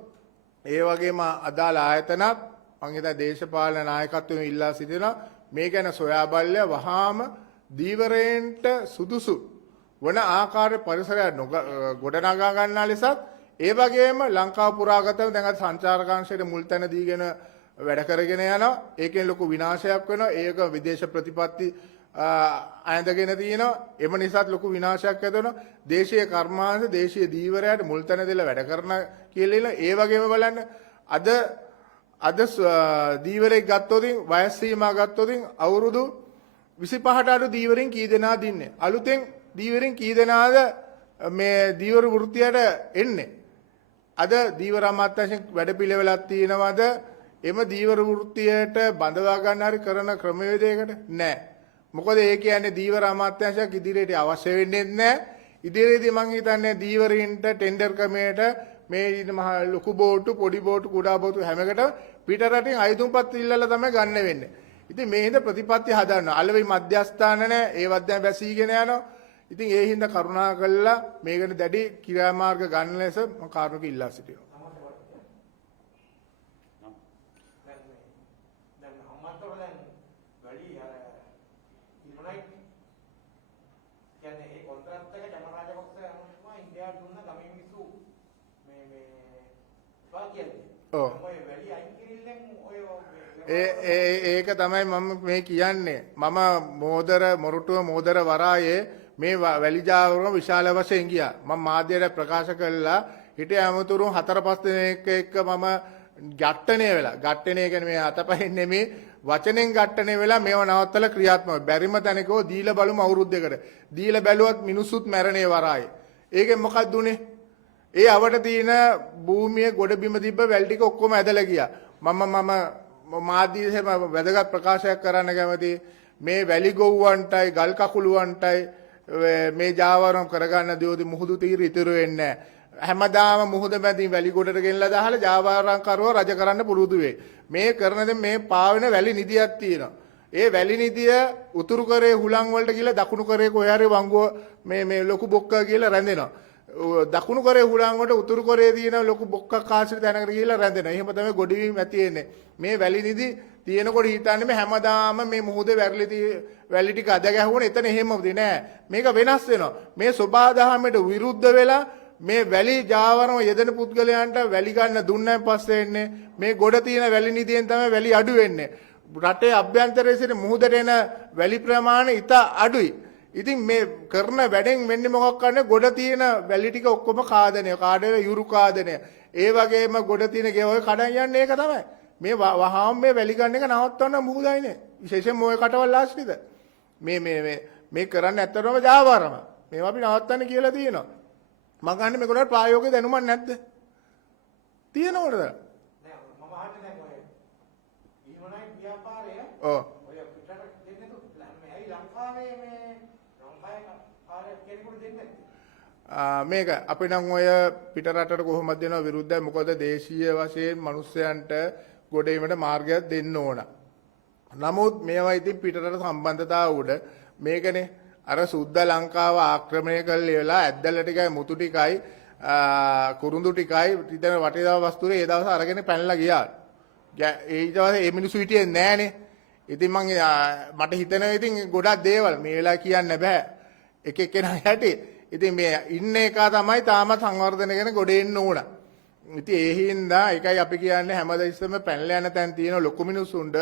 ඒ වගේම අදාළ ආයතනත් මම හිතා දේශපාලන නායකත්වයෙන් ඉල්ලා සිටිනවා මේ ගැන සොයා බලලා වහාම දීවරේන්ට සුදුසු වන ආකාර පරිසරයක් ගොඩනගා ගන්නා ලෙසත් ඒ වගේම ලංකාව පුරාගතව දැන් අද සංචාරකාංශයට මුල් තැන දීගෙන වැඩ කරගෙන යනවා. ඒකෙන් ලොකු විනාශයක් වෙනවා. ඒක විදේශ ප්‍රතිපත්ති අයඳගෙන තියෙනවා. එම නිසාත් ලොකු විනාශයක් ඇති වෙනවා. දේශීය කර්මාන්ත දේශීය දීවරයට මුල් තැන දෙලා වැඩ කරන කියලා ඒ වගේම බලන්න අද දීවරෙක් ගත්තොත් වයස් සීමා ගත්තොත් අවුරුදු 25ට අඩු දීවරෙන් කී දෙනාද ඉන්නේ? අලුතෙන් දීවරෙන් කී දෙනාද මේ දීවර වෘත්තියට එන්නේ? අද දීවර අමාත්‍යාංශයෙන් වැඩපිළිවෙලක් තියෙනවද? එම දීවර වෘත්තියට බඳවා ගන්න හරි කරන ක්‍රමවේදයකට නැහැ. මොකද ඒ කියන්නේ දීවර අමාත්‍යාංශයක් ඉදිරියට අවශ්‍ය වෙන්නේ නැහැ. ඉදිරියේදී මම හිතන්නේ දීවරින්ට ටෙන්ඩර් ක්‍රමයට මේ මහ ලොකු බෝට්ටු පොඩි බෝට්ටු කුඩා බෝට්ටු හැමකට පිට රටින් අයතුම්පත් ඉල්ලලා තමයි ගන්න වෙන්නේ. ඉතින් මේ හින්දා ප්‍රතිපත්ති හදන්න. අලෙවි මධ්‍යස්ථාන නැහැ. ඒවත් දැන් වැසීගෙන යනවා. ඉතින් ඒ හින්දා කරුණා කළා මේකට දැඩි ක්‍රියාමාර්ග ගන්න ලෙස මම කාර්මික ඉල්ලා සිටිනවා. ඒක තමයි මම මේ කියන්නේ. මම මොරටුව මෝදර වරායේ මේ වැලි ජාවරම විශාල වශයෙන් ගියා. මම මාධ්‍යයට ප්‍රකාශ කළා හිටිය ඇමතුරුන් 4-5 දෙනෙක් එක්ක මම ගැට්ටණය වෙලා. ගැට්ටණය කියන්නේ මේ අතපහින් නෙමේ වචනෙන් ගැට්ටණය වෙලා මේව නවත්තලා ක්‍රියාත්මක. බැරිම තැනකෝ දීලා බලමු අවුරුද්දකට. දීලා බැලුවත් මිනිස්සුත් මැරණේ වරායේ. ඒකෙන් මොකක්ද උනේ? ඒ අවට තියෙන භූමියේ ගොඩබිම තිබ්බ වැල් ටික ඔක්කොම ඇදලා ගියා. මම මාධ්‍යයේ වැදගත් ප්‍රකාශයක් කරන්න කැමතියි. මේ වැලි ගොව්වන්ටයි ගල් කකුළුවන්ටයි මේ ජාවාරම් කරගන්න දියෝදි මුහුදු තීර ඉතුරු වෙන්නේ නැහැ. හැමදාම මුහුද මැදින් වැලි ගොඩට ගෙනලා දාලා ජාවාරම් කරව රජ කරන්න පුරුදු වෙයි. මේ කරන දේ මේ පාවෙන වැලි නිදියක් තියෙනවා. ඒ වැලි නිදිය උතුරු කරේ හුලං වලට ගිහලා දකුණු කරේ කොහේ හරි වංගුව මේ ලොකු බොක්ක කියලා රැඳෙනවා. දකුණු කරේ හුලං වලට උතුරු කරේ තියෙන ලොකු බොක්කක් ආශ්‍රිත තැනකට ගිහලා රැඳෙනවා. එහෙම තමයි ගොඩවීම ඇති වෙන්නේ. මේ වැලි නිදි තියෙනකොට හිතන්නේ මේ හැමදාම මේ මුහුදේ වැලි ටික අද ගැහුවොත් එතන එහෙමද නෑ. මේක වෙනස් වෙනවා. මේ සබාදහමට විරුද්ධ වෙලා මේ වැලි ජාවරම යෙදෙන පුද්ගලයන්ට වැලි ගන්න දුන්නාන් පස්සේ එන්නේ මේ ගොඩ තියෙන වැලි නිදියෙන් තමයි වැලි අඩු වෙන්නේ. රටේ අභ්‍යන්තරයේ සිට මුහුදට එන වැලි ප්‍රමාණය ඉතා අඩුයි. ඉතින් මේ කරන වැඩෙන් වෙන්නේ මොකක් කරන්නේ? ගොඩ තියෙන වැලි ටික ඔක්කොම කාදනය, කාඩේ යුරු කාදනය. ඒ වගේම ගොඩ තියෙන ගෙවල් කඩන් යන්නේ ඒක තමයි. මේ වහාම මේ වැලි ගන්න එක නවත්තන්න මුහුදයිනේ. විශේෂයෙන්ම ඔය කටවල් ආශ්‍රිත. මේ කරන්නේ ඇත්තටම ජාවාරම. මේවා අපි නවත්තන්න කියලා තියෙනවා. මම ගන්න මේකට ප්‍රායෝගික දැනුමක් නැද්ද? තියෙනවද? නෑ මම අහන්නේ දැන් ඔය ඊමනයි ව්‍යාපාරය ඔව් ඔය පිටට දෙන්නේ තු මේ ලංකාවේ මේ ලංකාවේ ආරේ කෙනෙකුට දෙන්නේ මේක අපි නම් ඔය පිට රටට කොහොමද දෙනව විරුද්ධයි. මොකද දේශීය වශයෙන් මිනිස්යන්ට ගොඩේීමට මාර්ගයක් දෙන්න ඕන. නමුත් මේවා ඉතින් පිටරට සම්බන්ධතාව උඩ මේකනේ අර සුද්ධ ලංකාව ආක්‍රමණය කළේලා ඇද්දල ටිකයි මුතු ටිකයි කුරුඳු ටිකයි ඉතින් වටේදා වස්තුවේ ඒ දවස් අරගෙන පැනලා ගියා. ඊට පස්සේ මේ මිනිස්සු හිටියේ නෑනේ. ඉතින් මට හිතෙනවා ඉතින් ගොඩක් දේවල් මේ වෙලාව කියන්න බෑ. එක එක්කෙනා යටි. ඉතින් මේ ඉන්න එක තමයි තාමත් සංවර්ධනය කරන ගොඩ එන්න ඕන. ඉතින් ඒ හින්දා එකයි අපි කියන්නේ හැමදෙස්සම පැනලා යන තැන් තියෙන ලොකු මිනිස්සුන්ට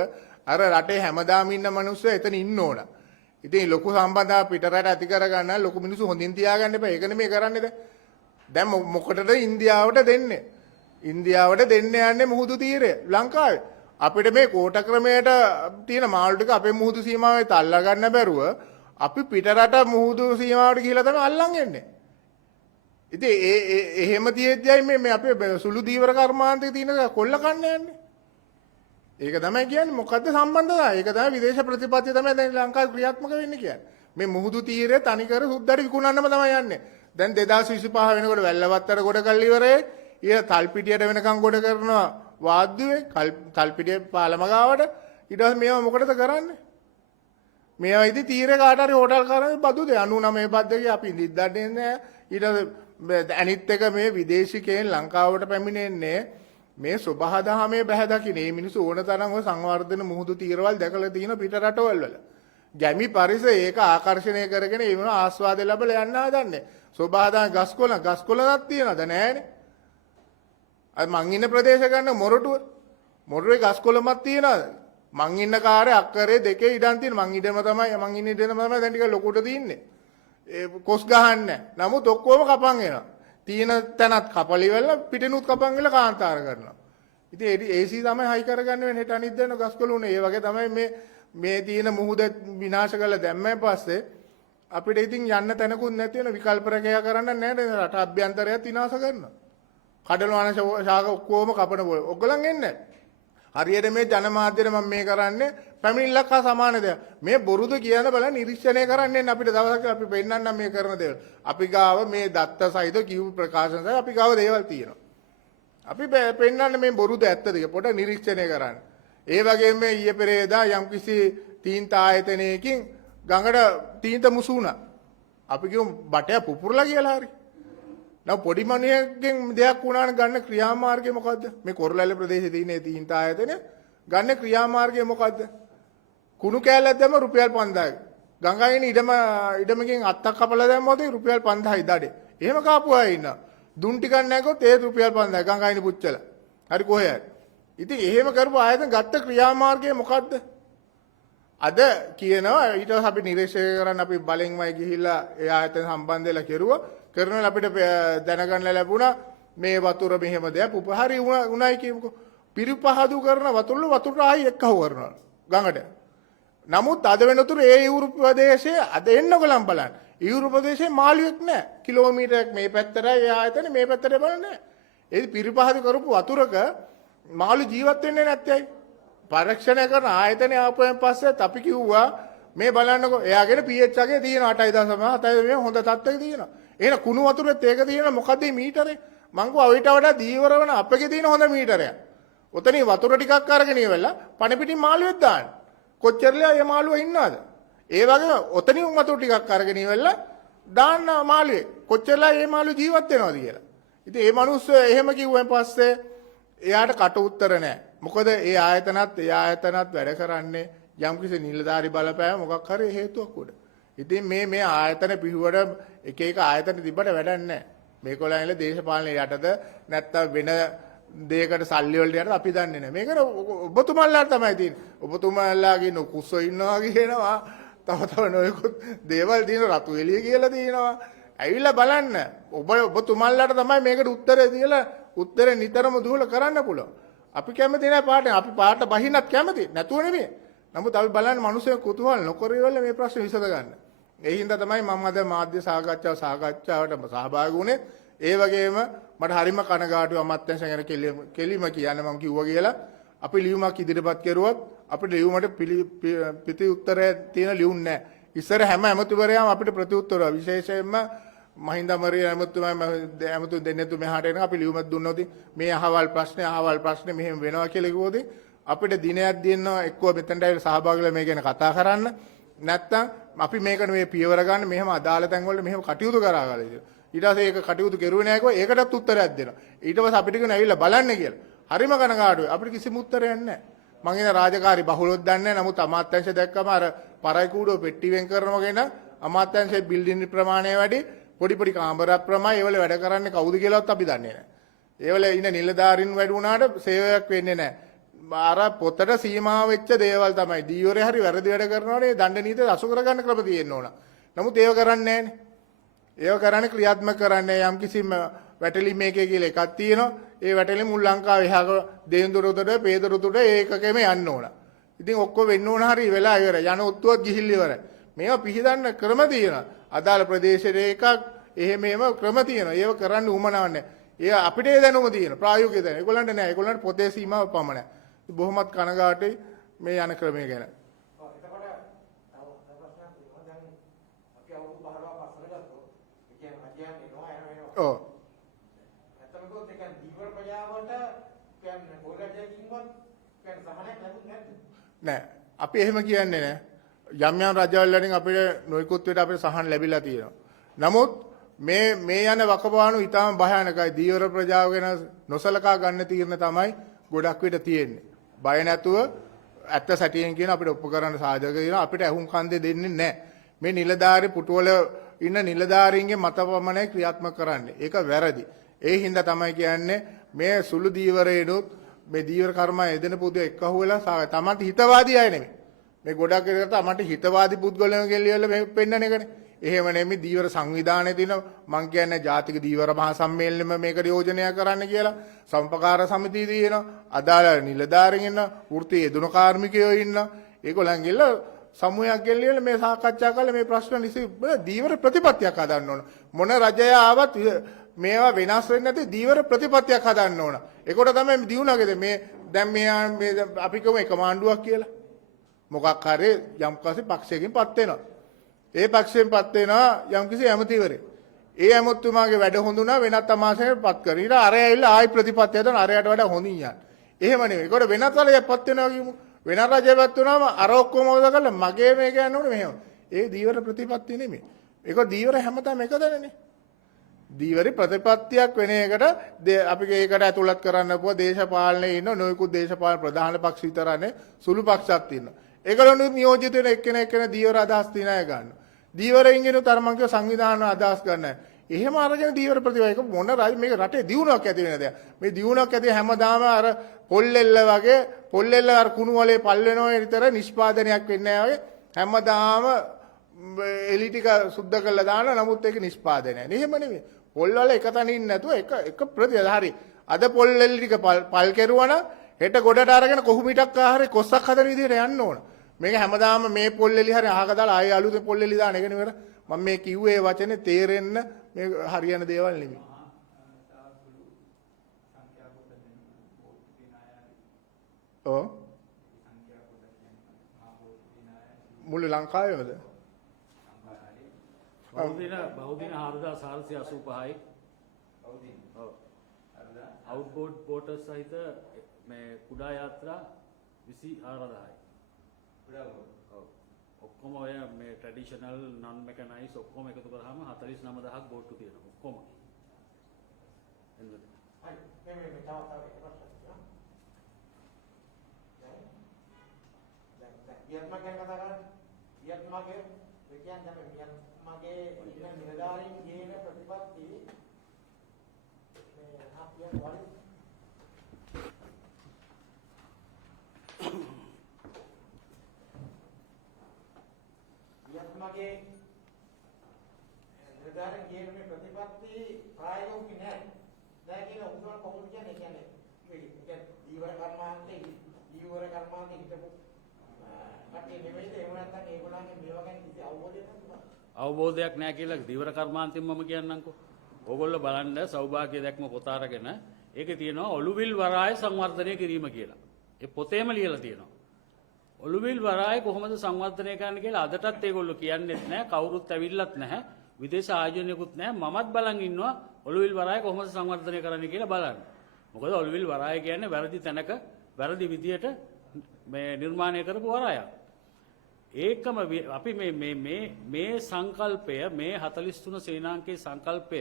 අර රටේ හැමදාම ඉන්න මිනිස්සු එතන ඉන්න ඕන. ඉතින් ලොකු සම්බන්ධතාව පිටරට ඇති කරගන්න ලොකු මිනිස්සු හොඳින් තියාගන්න එපා. ඒක නෙමෙයි කරන්නේ දැන් මොකටද ඉන්දියාවට දෙන්නේ? ඉන්දියාවට දෙන්න යන්නේ මුහුදු තීරය ලංකාවේ. අපිට මේ කෝට ක්‍රමයට තියෙන මාළු ටික අපේ මුහුදු සීමාවේ තල්ලා ගන්න බැරුව අපි පිටරට මුහුදු සීමාවට ගිහිලා තමයි අල්ලන් එන්නේ. ඉතින් එහෙම තියෙද්දියි මේ අපේ සුළු දීවර කර්මාන්තයේ තියෙන කොල්ල කන්න යන්නේ. ඒක තමයි කියන්නේ මොකද්ද සම්බන්ධතාවය? ඒක තමයි විදේශ ප්‍රතිපත්තිය තමයි දැන් ලංකාවේ ක්‍රියාත්මක වෙන්නේ කියන්නේ. මේ මුහුදු තීරය තනිකර සුද්දට විකුණන්නම තමයි යන්නේ. දැන් 2025 වෙනකොට වැල්ලවත්තර ගොඩ කල් ඉවරේ. ඊය තල්පිටියට වෙනකන් ගොඩ කරනවා වාද්දුවේ තල්පිටිය පාලම ගාවට. ඊට පස්සේ මේවා මොකටද කරන්නේ? මේවා ඉතින් තීරේ කාට හරි හෝටල් කරන්නේ බදුද 99 පද්දකේ අපි ඉඳිද්දන්නේ නැහැ. ඊට අනිත් එක මේ විදේශිකයන් ලංකාවට පැමිණෙන්නේ මේ සබහාදහමේ බැහැ දකින්න. මේ මිනිස්සු ඕන තරම් ඔය සංවර්ධන මුහුදු තීරවල් දැකලා තියෙන පිට රටවල් වල. ගැමි පරිසරය ඒක ආකර්ෂණය කරගෙන ඒ වෙන ආස්වාදය ලැබලා යන්න හදන්නේ. සබහාදහම ගස්කොලක් තියනද නැහැනේ. අර මං ඉන්න ප්‍රදේශ ගන්න මොරටුවේ ගස්කොලමක් තියනද? මං ඉන්න කාර්ය අක්කරේ දෙකේ ඉඩම් තියෙන මං ඉන්න ඉඩම තමයි දැන් ටික ලොකුට තින්නේ. ඒ කොස් ගහන්නේ. නමුත් ඔක්කොම කපන් එනවා. තියෙන තැනත් කපලි වෙලා පිටිනුත් කපන් වෙලා කාන්තාර කරනවා. ඉතින් AC තමයි හයි කරගන්න වෙන්නේ. හෙට අනිත් දෙන ගස්කොළ උනේ. ඒ වගේ තමයි මේ තියෙන මුහුද විනාශ කරලා දැම්මෙන් පස්සේ අපිට ඉතින් යන්න තැනකුත් නැති වෙන විකල්ප රැකයා කරන්න නැහැ. රට අභ්‍යන්තරයත් විනාශ කරනවා. කඩලවාන ශාක ඔක්කොම කපන බෝ. ඔයගලන් එන්නේ. හරියට මේ ජනමාධ්‍යෙට මම මේ කරන්නේ පැමිණිල්ලක් හා සමාන දෙයක්. මේ බොරුද කියන බල නිරීක්ෂණය කරන්නේ අපිට දවසක් අපි පෙන්නන්නම් මේ කරන දේවල්. අපි ගාව මේ දත්ත සහිත කිව් ප්‍රකාශන සහිත අපි ගාව දේවල් තියෙනවා. අපි පෙන්නන්නේ මේ බොරුද ඇත්තද කියලා පොඩ නිරීක්ෂණය කරන්න. ඒ වගේම මේ ඊයේ පෙරේදා යම්කිසි තීන්ත ආයතනයකින් ගඟට තීන්ත මුසු වුණා. අපි කියමු බටය පුපුරලා කියලා හරි. now පොඩි මණියකින් දෙයක් වුණාන ගන්න ක්‍රියාමාර්ගය මොකද්ද? මේ කොරළැල්ල ප්‍රදේශයේ තියෙන තීන්ත ආයතන ගන්න ක්‍රියාමාර්ගය මොකද්ද? කුණු කෑල්ලක් දැම්ම රුපියල් 5000යි. ගංගායින ඉඩමකින් අත්තක් කපලා දැම්මොත් රුපියල් 5000යි දඩේ. එහෙම කාපු අය ඉන්නවා. දුන් ටිකක් නැගොත් ඒ රුපියල් 5000යි ගංගායින පුච්චලා. හරි කොහේ හරි. ඉතින් එහෙම කරපු ආයතන ගත්ත ක්‍රියාමාර්ගය මොකද්ද? අද කියනවා ඊට පස්සේ අපි නිරීක්ෂණය කරන්න අපි බලෙන්මයි ගිහිල්ලා ඒ ආයතන සම්බන්ධ වෙලා කෙරුවා. කරනවා අපිට දැනගන්න ලැබුණා මේ වතුර මෙහෙම දෙයක් හරි උණයි කියමුකෝ. පිරිපහදු කරන වතුර ආයි එක්කව කරනවා ගඟට. නමුත් අද වෙනතුරු ඒ යුරෝප ප්‍රදේශයේ අද එන්නකොලම් බලන්න. යුරෝප ප්‍රදේශයේ මාළුවෙක් නැහැ. කිලෝමීටරයක් මේ පැත්තටයි ඒ ආයතනේ මේ පැත්තට බලන්නේ. ඒ පිරිපහදු කරපු වතුරක මාළු ජීවත් වෙන්නේ නැත්තේ. පරීක්ෂණය කරන ආයතනය ආපුවෙන් පස්සෙත් අපි කිව්වා මේ බලන්නකෝ එයාගෙන pH එකේ තියෙන 8.7 මේ හොඳ තත්ත්වයක තියෙනවා. එහෙනම් කුණු වතුරෙත් ඒක තියෙන මොකද මේ මීටරේ? මං කිව්වා ඔයිට වඩා දීවර වෙන අපගේ තියෙන හොඳ මීටරයක්. ඔතනින් වතුර ටිකක් අරගෙන ඉවලා පණ පිටින් මාළුවෙක් දාන්න. කොච්චරලා මේ මාළුවා ඉන්නවද? ඒ වගේම ඔතනින් වතුර ටිකක් අරගෙන ඉවලා දාන්න මාළුවේ. කොච්චරලා මේ මාළු ජීවත් වෙනවද කියලා. ඉතින් මේ මිනිස්සු එහෙම කිව්වෙන් පස්සේ එයාට කට උත්තර නැහැ. මොකද ඒ ආයතනත් වැඩ කරන්නේ යම්කිසි නිලධාරි බලපෑම මොකක් හරි හේතුවක් උඩ. ඉතින් මේ ආයතන පිටුවට එක ආයතන තිබ්බට වැඩක් නැහැ. මේකොල්ලන්ල දේශපාලන යටද නැත්තම් වෙන දෙයකට සල්ලි වලට යටද අපි දන්නේ නැහැ. මේක ඔබතුමාලා තමයි තියෙන්නේ. ඔබතුමාලාගේ කුස්සෝ ඉන්නවා කියනවා. තව නොයෙකුත් දේවල් දින රතු එළිය කියලා තියෙනවා. ඇවිල්ලා බලන්න. ඔබතුමාලාට තමයි මේකට උත්තරේ දීලා උත්තරේ නිතරම දුහල කරන්න පුළුවන්. අපි කැමති නැහැ පාට. අපි පාට බහින්නත් කැමති. නැතුව නෙමෙයි. නමුත් අපි බලන්න මිනිස්සු කුතුහල නොකර ඉවරලා මේ ප්‍රශ්න විසඳ ගන්න. ඒ හින්දා තමයි මම අද මාධ්‍ය සාකච්ඡාවට සහභාගී වුණේ. ඒ වගේම මට හරිම කනගාටුයි අමාත්‍යාංශ ගැන කෙලිම කියන්න මම කිව්වා කියලා. අපි ලියුමක් ඉදිරිපත් කරුවොත් අපිට ලියුමට ප්‍රති උත්තරය තියෙන ලියුම් නැහැ. ඉස්සර හැම ඇමතිවරයාම අපිට ප්‍රති උත්තර විශේෂයෙන්ම මහින්ද අමරේ ඇමතු දෙන්නෙතු මෙහාට එන අපි ලියුමක් දුන්නොත් මේ අහවල් ප්‍රශ්නේ මෙහෙම වෙනවා කියලා කිව්වොත් අපිට දිනයක් දෙන්නවා එක්කෝ මෙතනට ඇවිල්ලා සහභාගී වෙලා මේ ගැන කතා කරන්න. නැත්තම් අපි මේකට මේ පියවර ගන්න මෙහෙම අදාළ තැන් වල මෙහෙම කටයුතු කරා ගාලා ඉතින්. ඊට පස්සේ ඒක කටයුතු කරුවේ නැහැ කිව්වා ඒකටත් උත්තරයක් දෙනවා. ඊට පස්සේ අපිට කියන ඇවිල්ලා බලන්න කියලා. හරිම කනගාටුයි. අපිට කිසිම උත්තරයක් නැහැ. මම ඉතින් රාජකාරි බහුලොත් දන්නේ නැහැ. නමුත් අමාත්‍යාංශය දැක්කම අර පරයි කූඩුව පෙට්ටි වෙන් කරනවගෙන අමාත්‍යාංශයේ බිල්ඩින් ප්‍රමාණය වැඩි, පොඩි පොඩි කාමර ප්‍රමාණය ඒවල වැඩ කරන්නේ කවුද කියලාවත් අපි දන්නේ නැහැ. ඒවල ඉන්න නිලධාරීන් වැඩි වුණාට සේවයක් වෙන්නේ නැහැ. අර පොතට සීමා වෙච්ච දේවල් තමයි. දීවරේ හරි වැරදි වැඩ කරනවනේ දණ්ඩ නීතිය අසු කරගන්න ක්‍රම තියෙන්න ඕන. නමුත් ඒව කරන්නේ නැහැනේ. ඒව කරන්නේ ක්‍රියාත්මක කරන්නේ යම් කිසි වැටලි මේකේ කියලා එකක් තියෙනවා. ඒ වැටලි මුල් ලංකාවේ එහාක දේන්දුරොතට පේදරුතුට ඒකකෙම යන්න ඕන. ඉතින් ඔක්කොම වෙන්න ඕන හරි වෙලා ඉවරයි. යන ඔත්තුවත් ගිහිල්ල ඉවරයි. මේවා පිළිදන්න ක්‍රම තියෙනවා. අදාළ ප්‍රදේශයේ එකක් එහෙම ක්‍රම තියෙනවා. ඒව කරන්න උවමනාවක් නැහැ. ඒ අපිට ඒ දැනුම තියෙන ප්‍රායෝගික දැනුම. ඒගොල්ලන්ට නැහැ. ඒගොල්ලන්ට පොතේ සීමාව පමණයි. බොහොමත් කනගාටුයි මේ යන ක්‍රමය ගැන. ඔව් එතකොට තව ප්‍රශ්නයක් තියෙනවා. දැන් අපි අවුරුදු 15ක් පස්සට ගත්තොත් ඒ කියන්නේ අධ්‍යයනය එනවා එනවා. ඔව්. ඇත්තටම ඒක දීවර ප්‍රජාවට කියන්නේ පොරජයකින්වත් කියන්නේ සහනයක් ලැබුණ නැද්ද? නෑ. අපි එහෙම කියන්නේ නෑ. යම් යම් රජවල් වලින් අපිට නොයිකුත් විට අපිට සහන් ලැබිලා තියෙනවා. නමුත් මේ යන වකවානු ඊටම භයානකයි. දීවර ප්‍රජාව ගැන නොසලකා ගන්න තීරණ තමයි ගොඩක් විට තියෙන්නේ. බය නැතුව ඇත්ත සැටියෙන් කියන අපිට උපකරණ සාධක දෙනවා. අපිට ඇහුම් කන්දේ දෙන්නේ නැහැ. මේ නිලධාරී පුටුවල ඉන්න නිලධාරීන්ගේ මතපමණයි ක්‍රියාත්මක කරන්නේ. ඒක වැරදි. ඒ හින්දා තමයි කියන්නේ මේ සුළු දීවරේනොත් මේ දීවර කර්ම එදෙන පුදු එක්කහුව වෙලා තමන්ට හිතවාදී අය නෙමෙයි. මේ ගොඩක් එකට තමන්ට හිතවාදී පුද්ගලයන් ගෙලියලා මේ පෙන්නන එකනේ. එහෙම නෙමෙයි දීවර සංවිධානයේ තියෙන මං කියන්නේ ජාතික දීවර මහා සම්මේලනෙම මේකට යෝජනය කරන්න කියලා සම්පකාර සමිතිය තියෙනවා. අදාළ නිලධාරීන් ඉන්න, වෘත්තීය යෙදුණු කාර්මිකයෝ ඉන්න. ඒගොල්ලන් ගිහලා සමූහයක් ගෙල්ලියලා මේ සාකච්ඡා කරලා මේ ප්‍රශ්න දීවර ප්‍රතිපත්තියක් හදන්න ඕන. මොන රජය ආවත් මේවා වෙනස් වෙන්නේ නැති දීවර ප්‍රතිපත්තියක් හදන්න ඕන. ඒකට තමයි දිනුනගේද මේ දැන් මේ අපි කියමු එක මාණ්ඩුවක් කියලා. මොකක් හරි යම් කිසි පක්ෂයකින් පත් වෙනවා. ඒ පක්ෂයෙන් පත් වෙනවා යම් කිසි ඇමතිවරයෙක්. ඒ ඇමතුමාගේ වැඩ හොඳුනා වෙනත් අමාත්‍යයෙක් පත් කරන. ඊට අරය ඇවිල්ලා ආයි ප්‍රතිපත්තිය හදන අරයට වඩා හොඳින් යන. එහෙම නෙවෙයි. ඒකට වෙනත් රජයක් පත් වෙනවා කියමු. වෙන රජයක් පත් වුණාම අර ඔක්කොම අවද කරලා මගේ මේක යන්න ඕනේ මෙහෙම. ඒ දීවර ප්‍රතිපත්ති නෙමෙයි. ඒක දීවර හැමදාම එකදනේ. දීවරි ප්‍රතිපත්තියක් වෙන එකට අපි ඒකට ඇතුළත් කරන්න පුළුවන් දේශපාලනේ ඉන්න නොයෙකුත් දේශපාලන ප්‍රධාන පක්ෂ විතරනේ සුළු පක්ෂයක් තියෙනවා. ඒගොල්ලෝ නියෝජිත වෙන එක්කෙනෙක් දීවර අදහස් තියන අය ගන්නවා. දීවරයින්ගෙන තරමංක සංවිධාන අදහස් ගන්න. එහෙම අරගෙන දීවර ප්‍රතිපත්තිය මොන රජ මේක රටේ දියුණුවක් ඇති වෙන දෙයක්. මේ දියුණුවක් ඇති හැමදාම අර පොල්ලෙල්ල වගේ පොල්ලෙල්ල අර කුණු වලේ පල් වෙනවා විතර නිෂ්පාදනයක් වෙන්නේ නැහැ වගේ හැමදාම එලි ටික සුද්ධ කරලා දාන නමුත් ඒක නිෂ්පාදනය නෑ. එහෙම නෙමෙයි. පොල් වල එක තනින් නැතුව එක ප්‍රතිහාරි. අද පොල් එලි ටික පල් කෙරුවා නම් හෙට ගොඩට අරගෙන කොහු මිටක් ආහාරේ කොස්සක් හදන විදිහට යන්න ඕන. මේක හැමදාම මේ පොල් එලි හරි අහක දාලා ආයෙ අලුතෙන් පොල් එලි දාන එක නෙවෙයි. මම මේ කිව්වේ වචනේ තේරෙන්න මේ හරියන දේවල් නෙමෙයි. ඔව්. මුළු ලංකාවේමද? බහුදින 4485යි. ඔව්. අවුට්බෝඩ් බෝටර්ස් සහිත මේ කුඩා යාත්‍රා 24000යි. ඔව්. ඔක්කොම ඔය මේ ට්‍රැඩිෂනල් non mechanized ඔක්කොම එකතු කරාම 49000ක් බෝට්ටු තියෙනවා. ඔක්කොම. එන්නද? හරි. මේ තව ප්‍රශ්න තියෙනවා. දැන් වියත්නාම් ගැන කතා කරන්නේ. වියත්නාම්ගේ ඒ කියන්නේ අපි වියත්නාම්ගේ ඉන්න නිලධාරීන් ගේන ප්‍රතිපත්ති මේ අපිය වලින් වියත්නාම්ගේ නිලධාරීන් ගේන මේ ප්‍රතිපත්ති ප්‍රායෝගික නෑ. දැන් කියන උදාහරණ කොහොමද කියන්නේ මේ දීවර කර්මාන්තේ හිටපු අවබෝධයක් නැහැ කියලා දීවර කර්මාන්තයෙන් මම කියන්නම්කෝ. ඕගොල්ලෝ බලන්න සෞභාග්‍ය දැක්ම පොත අරගෙන ඒකේ තියෙනවා ඔළුවිල් වරාය සංවර්ධනය කිරීම කියලා. ඒ පොතේම ලියලා තියෙනවා. ඔළුවිල් වරාය කොහොමද සංවර්ධනය කරන්න කියලා අදටත් ඒගොල්ලෝ කියන්නේත් නැහැ. කවුරුත් ඇවිල්ලත් නැහැ. විදේශ ආයෝජනයකුත් නැහැ. මමත් බලන් ඉන්නවා ඔළුවිල් වරාය කොහොමද සංවර්ධනය කරන්න කියලා බලන්න. මොකද ඔළුවිල් වරාය කියන්නේ වැරදි තැනක වැරදි විදියට මේ නිර්මාණය කරපු වරායක්. ඒකම අපි මේ සංකල්පය මේ 43 සේනාංකයේ සංකල්පය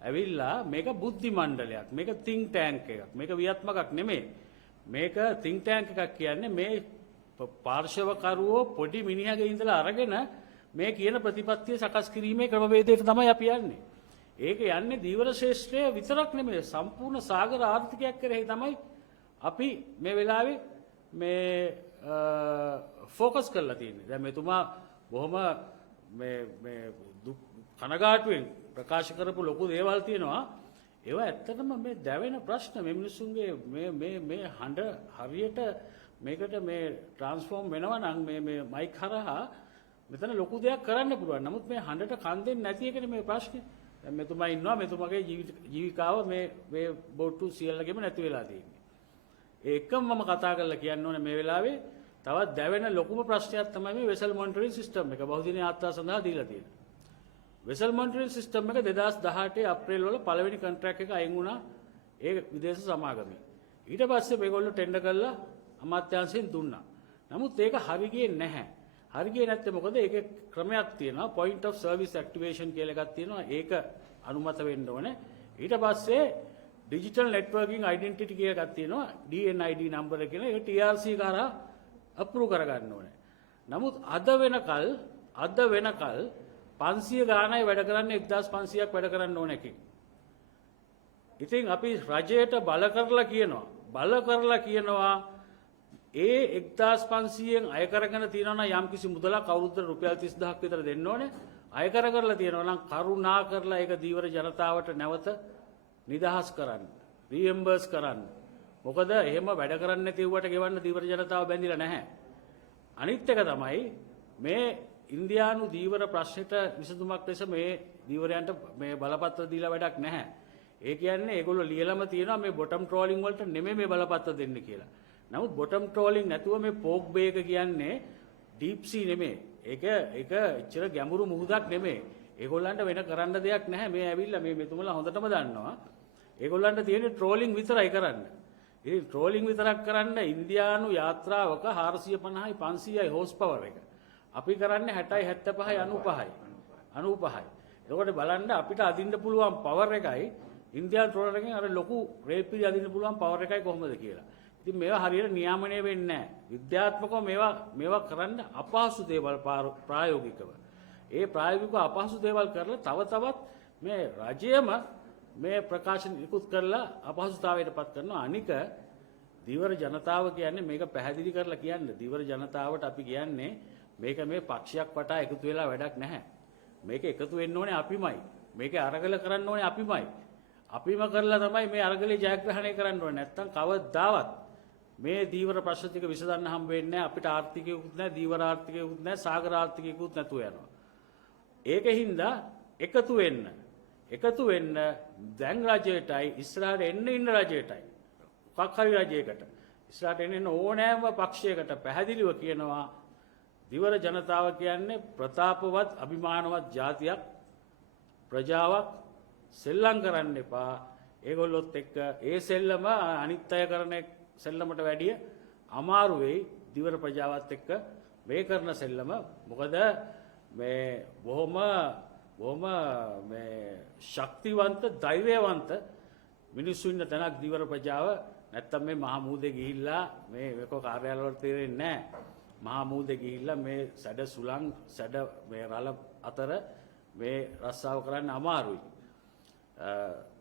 ඇවිල්ලා මේක බුද්ධි මණ්ඩලයක් මේක think tank එකක් මේක වියත්මකක් නෙමෙයි මේක think tank එකක් කියන්නේ මේ පාර්ශවකරුවෝ පොඩි මිනිහගේ ඉඳලා අරගෙන මේ කියන ප්‍රතිපත්තිය සකස් කිරීමේ ක්‍රමවේදයට තමයි අපි යන්නේ. ඒක යන්නේ දීවර ශේෂ්ත්‍රය විතරක් නෙමෙයි සම්පූර්ණ සාගර ආර්ථිකයක් කරෙහි තමයි අපි මේ වෙලාවේ මේ ෆෝකස් කරලා තියෙන්නේ. දැන් මෙතුමා බොහොම මේ කනගාටුවෙන් ප්‍රකාශ කරපු ලොකු දේවල් තියෙනවා. ඒවා ඇත්තටම මේ දැවෙන ප්‍රශ්න මේ මිනිස්සුන්ගේ මේ හඬ හරියට මේකට මේ ට්‍රාන්ස්ෆෝම් වෙනවා නම් මේ මයික් හරහා මෙතන ලොකු දෙයක් කරන්න පුළුවන්. නමුත් මේ හඬට කන් දෙන්නේ නැති එකනේ මේ ප්‍රශ්නේ. දැන් මෙතුමා ඉන්නවා මෙතුමාගේ ජීවිකාව මේ බොට්ටු සියල්ලගෙම නැති වෙලා තියෙන්නේ. ඒකම මම කතා කරලා කියන්න ඕනේ මේ වෙලාවේ තවත් දැවෙන ලොකුම ප්‍රශ්නයක් තමයි මේ වෙසල් මොනිටරින් සිස්ටම් එක බහුදින යාත්‍රා සඳහා දීලා තියෙන්නේ. වෙසල් මොනිටරින් සිස්ටම් එක 2018 අප්‍රේල් වල පළවෙනි කොන්ට්‍රැක්ට් එක අයින් වුණා ඒ විදේශ සමාගමේ. ඊට පස්සේ මේගොල්ලෝ ටෙන්ඩර් කරලා අමාත්‍යාංශයෙන් දුන්නා. නමුත් ඒක හරි ගියේ නැහැ. හරි ගියේ නැත්තේ මොකද? ඒකේ ක්‍රමයක් තියෙනවා. point of service activation කියලා එකක් තියෙනවා. ඒක අනුමත වෙන්න ඕනේ. ඊට පස්සේ digital networking identity කියලා එකක් තියෙනවා. DNID number එක කියන ඒක TRC කරා අප්‍රූව් කරගන්න ඕනේ. නමුත් අද වෙනකල් 500 ගානයි වැඩ කරන්නේ 1500ක් වැඩ කරන්න ඕන එකකින්. ඉතින් අපි රජයට බල කරලා කියනවා ඒ 1500න් අය කරගෙන තියෙනවා නම් යම්කිසි මුදලක් අවුරුද්දට රුපියල් 30000ක් විතර දෙන්න ඕනේ. අය කරලා තියෙනවා නම් කරුණා කරලා ඒක දීවර ජනතාවට නැවත නිදහස් කරන්න. රීඑම්බර්ස් කරන්න. මොකද එහෙම වැඩ කරන්නේ නැතිවට ගෙවන්න දීවර ජනතාව බැඳිලා නැහැ. අනිත් එක තමයි මේ ඉන්දියානු දීවර ප්‍රශ්නෙට විසඳුමක් ලෙස මේ දීවරයන්ට මේ බලපත්‍ර දීලා වැඩක් නැහැ. ඒ කියන්නේ ඒගොල්ලෝ ලියලම තියෙනවා මේ බොටම් ට්‍රෝලිං වලට නෙමෙයි මේ බලපත්‍ර දෙන්නේ කියලා. නමුත් බොටම් ට්‍රෝලිං නැතුව මේ පෝක් බේ එක කියන්නේ ඩීප් සී නෙමෙයි. ඒක එච්චර ගැඹුරු මුහුදක් නෙමෙයි. ඒගොල්ලන්ට වෙන කරන්න දෙයක් නැහැ. මේ ඇවිල්ලා මේ මෙතුමලා හොඳටම දන්නවා. ඒගොල්ලන්ට තියෙන්නේ ට්‍රෝලිං විතරයි කරන්න. ඉතින් ට්‍රෝලිං විතරක් කරන්න ඉන්දියානු යාත්‍රාවක 450යි 500යි හෝස් පවර් එක. අපි කරන්නේ 60යි 75යි 95යි. එතකොට බලන්න අපිට අදින්න පුළුවන් පවර් එකයි ඉන්දියානු ට්‍රෝලර් එකෙන් අර ලොකු රේල් පිළි අදින්න පුළුවන් පවර් එකයි කොහොමද කියලා. ඉතින් මේවා හරියට නියාමනය වෙන්නේ නැහැ. විද්‍යාත්මකව මේවා කරන්න අපහසු දේවල් ප්‍රායෝගිකව. ඒ ප්‍රායෝගිකව අපහසු දේවල් කරලා තවත් මේ රජයම මේ ප්‍රකාශන නිකුත් කරලා අපහසුතාවයටපත් කරනවා. අනික දීවර ජනතාව කියන්නේ මේක පැහැදිලි කරලා කියන්නේ දීවර ජනතාවට අපි කියන්නේ මේක මේ පක්ෂයක් වටා එකතු වෙලා වැඩක් නැහැ. මේක එකතු වෙන්න ඕනේ අපිමයි. මේක අරගල කරන්න ඕනේ අපිමයි. අපිම කරලා තමයි මේ අරගලේ ජයග්‍රහණය කරන්න ඕනේ. නැත්තම් කවදාවත් මේ දීවර ප්‍රශ්න ටික විසඳන්න හම්බ වෙන්නේ නැහැ. අපිට ආර්ථිකයකුත් නැහැ, දීවර ආර්ථිකයකුත් නැහැ, සාගර ආර්ථිකයකුත් නැතුව යනවා. ඒකින්ද එකතු වෙන්න දැන් රජයටයි ඉස්සරහට එන්න ඉන්න රජයටයි මොකක් හරි රජයකට ඉස්සරහට එන්න ඕනෑම පක්ෂයකට පැහැදිලිව කියනවා දීවර ජනතාව කියන්නේ ප්‍රතාපවත් අභිමානවත් ජාතියක් ප්‍රජාවක් සෙල්ලම් කරන්න එපා. ඒගොල්ලොත් එක්ක ඒ සෙල්ලම අනිත් අය කරන සෙල්ලමට වැඩිය අමාරු වෙයි දීවර ප්‍රජාවත් එක්ක මේ කරන සෙල්ලම. මොකද මේ බොහොම මේ ශක්තිවන්ත ධෛර්යවන්ත මිනිස්සු ඉන්න තැනක් දීවර ප්‍රජාව. නැත්තම් මේ මහා මූදේ ගිහිල්ලා මේ එක කාර්යාලවල තේරෙන්නේ නැහැ. මහා මූදේ ගිහිල්ලා මේ සැඩ සුලං සැඩ මේ රළ අතර මේ රස්සාව කරන්න අමාරුයි.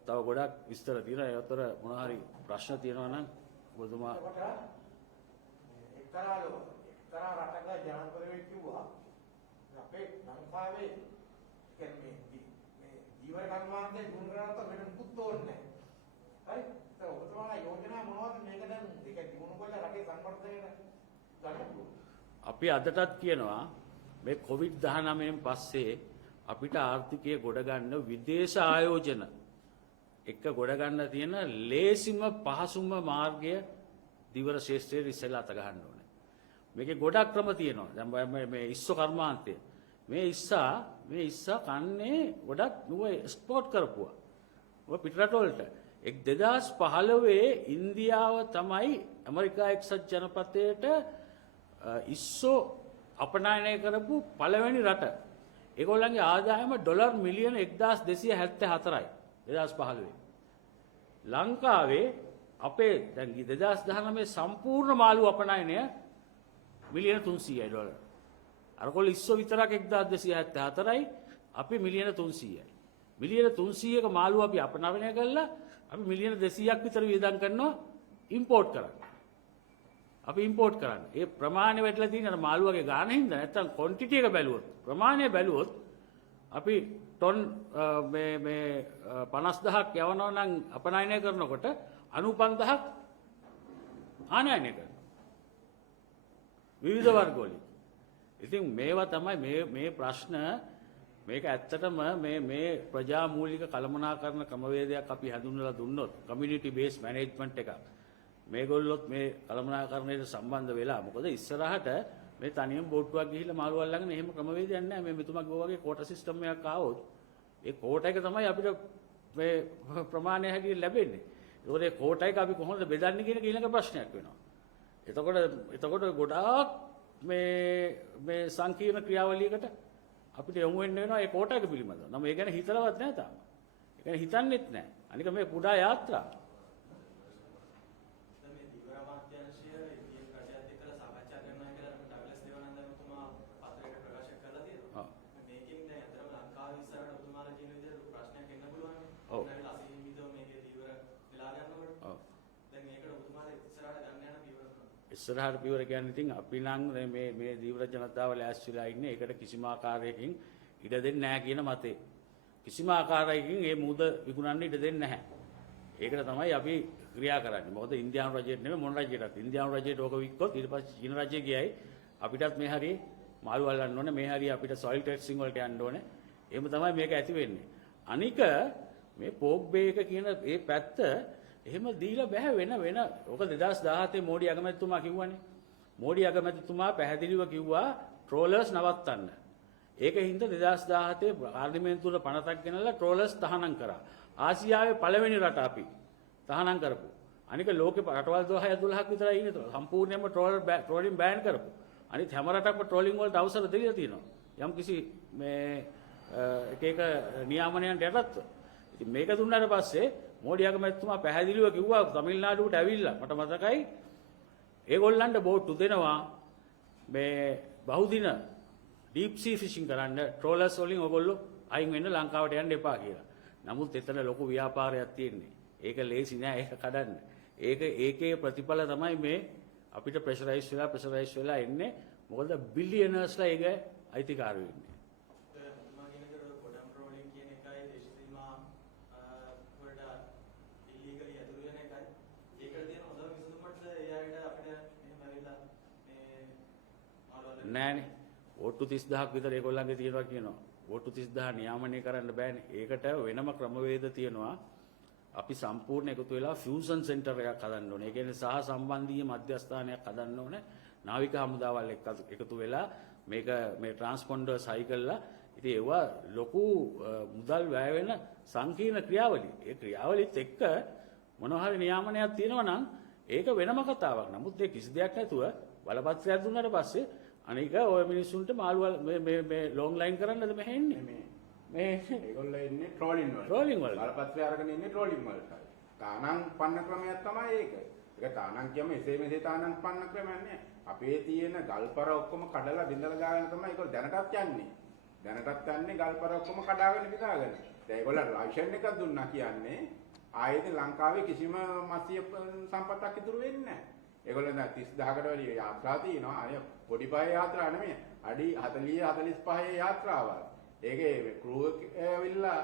තව ගොඩක් විස්තර තියෙනවා. ඒ අතර මොන හරි ප්‍රශ්න තියෙනවා නම් ඔබතුමා එක්තරා රටක ජනපදයේ කිව්වා අපේ ලංකාවේ කියන්නේ මේ ජීවන කර්මාන්තයේ ගුණරාත වෙන මුකුත් ඕනේ නැහැ. හරි? ඒක ඔබතුමාලා යෝජනා මොනවද මේක දැන් ඒක දිනු කොල්ල රටේ සංවර්ධනයට ගන්න. අපි අදටත් කියනවා මේ COVID-19න් පස්සේ අපිට ආර්ථිකය ගොඩ ගන්න විදේශ ආයෝජන එක ගොඩ ගන්න තියෙන ලේසිම පහසුම මාර්ගය දීවර ශේෂ්ත්‍රයේ ඉස්සෙල්ලා අත ගන්න ඕනේ. මේකේ ගොඩක් ක්‍රම තියෙනවා. දැන් මේ ඉස්සෝ කර්මාන්තය මේ ඉස්සා කන්නේ ගොඩක් නුව එක්ස්පෝර්ට් කරපුවා. ඔය පිටරට වලට 2015 ඉන්දියාව තමයි ඇමරිකා එක්සත් ජනපදයට ඉස්සෝ අපනයනය කරපු පළවෙනි රට. ඒගොල්ලන්ගේ ආදායම ඩොලර් මිලියන 1274යි 2015. ලංකාවේ අපේ දැන් 2019 සම්පූර්ණ මාළු අපනයනය මිලියන 300යි ඩොලර්. අරකොල්ල ඉස්සෝ විතරක් 1274යි අපි මිලියන 300යි. මිලියන 300ක මාළු අපි අපනයනය කළා අපි මිලියන 200ක් විතර වියදම් කරනවා ඉම්පෝට් කරන්න. අපි ඉම්පෝට් කරන්න. ඒ ප්‍රමාණය වැටලා තියෙන අර මාළුවගේ ගාන හින්දා නැත්තම් ක්වොන්ටිටි එක බැලුවොත් ප්‍රමාණය බැලුවොත් අපි ටොන් මේ 50000ක් යවනවා නම් අපනයනය කරනකොට 95000ක් ආනයනය කරනවා. විවිධ වර්ග වලින්. ඉතින් මේවා තමයි මේ ප්‍රශ්න මේක ඇත්තටම මේ ප්‍රජා මූලික කළමනාකරණ ක්‍රමවේදයක් අපි හඳුන්වලා දුන්නොත් කමියුනිටි බේස් මැනේජ්මන්ට් එකක් මේගොල්ලොත් මේ කළමනාකරණයට සම්බන්ධ වෙලා මොකද ඉස්සරහට මේ තනියම බෝට්ටුවක් ගිහිල්ලා මාළු අල්ලගෙන එහෙම ක්‍රමවේදයක් නැහැ මේ මෙතුමා ගෝ වගේ කෝටා සිස්ටම් එකක් ආවොත් ඒ කෝටා එක තමයි අපිට මේ ප්‍රමාණය හැටියට ලැබෙන්නේ. ඒකෝට ඒ කෝටා එක අපි කොහොමද බෙදන්නේ කියන ඊළඟ ප්‍රශ්නයක් වෙනවා. එතකොට ගොඩාක් මේ සංකීර්ණ ක්‍රියාවලියකට අපිට යොමු වෙන්න වෙනවා ඒ කෝටා එක පිළිබඳව. නම් ඒ ගැන හිතලවත් නැහැ තාම. ඒ ගැන හිතන්නෙත් නැහැ. අනික මේ කුඩා යාත්‍රා ඉස්සරහට පියවර කියන්නේ ඉතින් අපි නම් මේ දීවර ජනතාව ලෑස්තිලා ඉන්නේ ඒකට කිසිම ආකාරයකින් ඉඩ දෙන්නේ නැහැ කියන මතේ. කිසිම ආකාරයකින් මේ මුද විකුණන්න ඉඩ දෙන්නේ නැහැ. ඒකට තමයි අපි ක්‍රියා කරන්නේ. මොකද ඉන්දියානු රජයට නෙමෙයි මොන රජයටත්. ඉන්දියානු රජයට ඕක වික්කොත් ඊට පස්සේ චීන රජය ගියයි අපිටත් මේ හරිය මාළු අල්ලන්න ඕනේ. මේ හරිය අපිට සොයිල් ටෙස්ටිං වලට යන්න ඕනේ. එහෙම තමයි මේක ඇති වෙන්නේ. අනික මේ පෝක් බේ එක කියන ඒ පැත්ත එහෙම දීලා බෑ වෙන ඔක 2017 මෝඩි අගමැතිතුමා කිව්වනේ. මෝඩි අගමැතිතුමා පැහැදිලිව කිව්වා ට්‍රෝලර්ස් නවත්තන්න. ඒකින්ද 2017 පාර්ලිමේන්තුවේ පනතක් ගෙනල්ලා ට්‍රෝලර්ස් තහනම් කරා. ආසියාවේ පළවෙනි රට අපි තහනම් කරපු. අනික ලෝකේ රටවල් 12ක් විතරයි ඉන්නේ. සම්පූර්ණයෙන්ම ට්‍රෝලින් බෑන් කරපු. අනිත් හැම රටක්ම ට්‍රෝලින් වලට අවසර දීලා තියෙනවා. යම් කිසි මේ එක නියාමනයන්ට යටත්ව. ඉතින් මේක දුන්නාට පස්සේ මෝඩි අගමැතිතුමා පැහැදිලිව කිව්වා තමිල්නාඩුවට ඇවිල්ලා මට මතකයි ඒගොල්ලන්ට බෝට්ටු දෙනවා මේ බහුදින ඩීප් සී ෆිෂින් කරන්න ට්‍රෝලර්ස් වලින් ඔයගොල්ලෝ අයින් වෙන්න ලංකාවට යන්න එපා කියලා. නමුත් එතන ලොකු ව්‍යාපාරයක් තියෙන්නේ. ඒක ලේසි නෑ ඒක කඩන්න. ඒකේ ප්‍රතිඵල තමයි මේ අපිට ප්‍රෙෂරයිස් වෙලා එන්නේ. මොකද බිලියනර්ස්ලා ඒක අයිතිකාරයෝ ඉන්නේ. නෑනේ වෝට්ටු 30000ක් විතර ඒගොල්ලන්ගේ තියෙනවා කියනවා. වෝට්ටු 30000 නියාමනය කරන්න බෑනේ. ඒකට වෙනම ක්‍රමවේද තියෙනවා. අපි සම්පූර්ණ එකතු වෙලා ෆියුෂන් සෙන්ටර් එකක් හදන්න ඕනේ. ඒ කියන්නේ සහ සම්බන්ධීය මධ්‍යස්ථානයක් හදන්න ඕනේ. නාවික හමුදාවල් එකතු වෙලා මේක මේ ට්‍රාන්ස්පොන්ඩර්ස් හයි කළා. ඉතින් ඒවා ලොකු මුදල් වැය වෙන සංකීර්ණ ක්‍රියාවලිය. ඒ ක්‍රියාවලියත් එක්ක මොනවා හරි නියාමනයක් තියෙනවා නම් ඒක වෙනම කතාවක්. නමුත් ඒ කිසි දෙයක් නැතුව බලපත්‍රයක් දුන්නාට පස්සේ අනික ඔය මිනිස්සුන්ට මාළුවල් මේ ලොන් ලයින් කරන්නද මෙහෙ එන්නේ මේ ඒගොල්ලෝ ඉන්නේ ට්‍රෝලින් වල. ට්‍රෝලින් වල. බලපත්‍රය අරගෙන ඉන්නේ ට්‍රෝලින් වලට. තානම් පන්න ක්‍රමයක් තමයි ඒක. ඒක තානම් කියම එසේ මෙසේ තානම් පන්න ක්‍රමයක් නෑ. අපේ තියෙන ගල්පර ඔක්කොම කඩලා බින්දලා දාගෙන තමයි ඒක දැනටත් යන්නේ. දැනටත් යන්නේ ගල්පර ඔක්කොම කඩාගෙන විදාගෙන. දැන් ඒගොල්ලෝ ලයිසන් එකක් දුන්නා කියන්නේ ආයෙත් ලංකාවේ කිසිම මත්ස්‍ය සම්පතක් ඉතුරු වෙන්නේ නෑ. ඒගොල්ලෝ දැන් 30000කට වැඩි යාත්‍රා තියෙනවා. අය පොඩි පහේ යාත්‍රා නෙමෙයි. අඩි 40 45 යාත්‍රාවල්. ඒකේ ක්‍රූ ඇවිල්ලා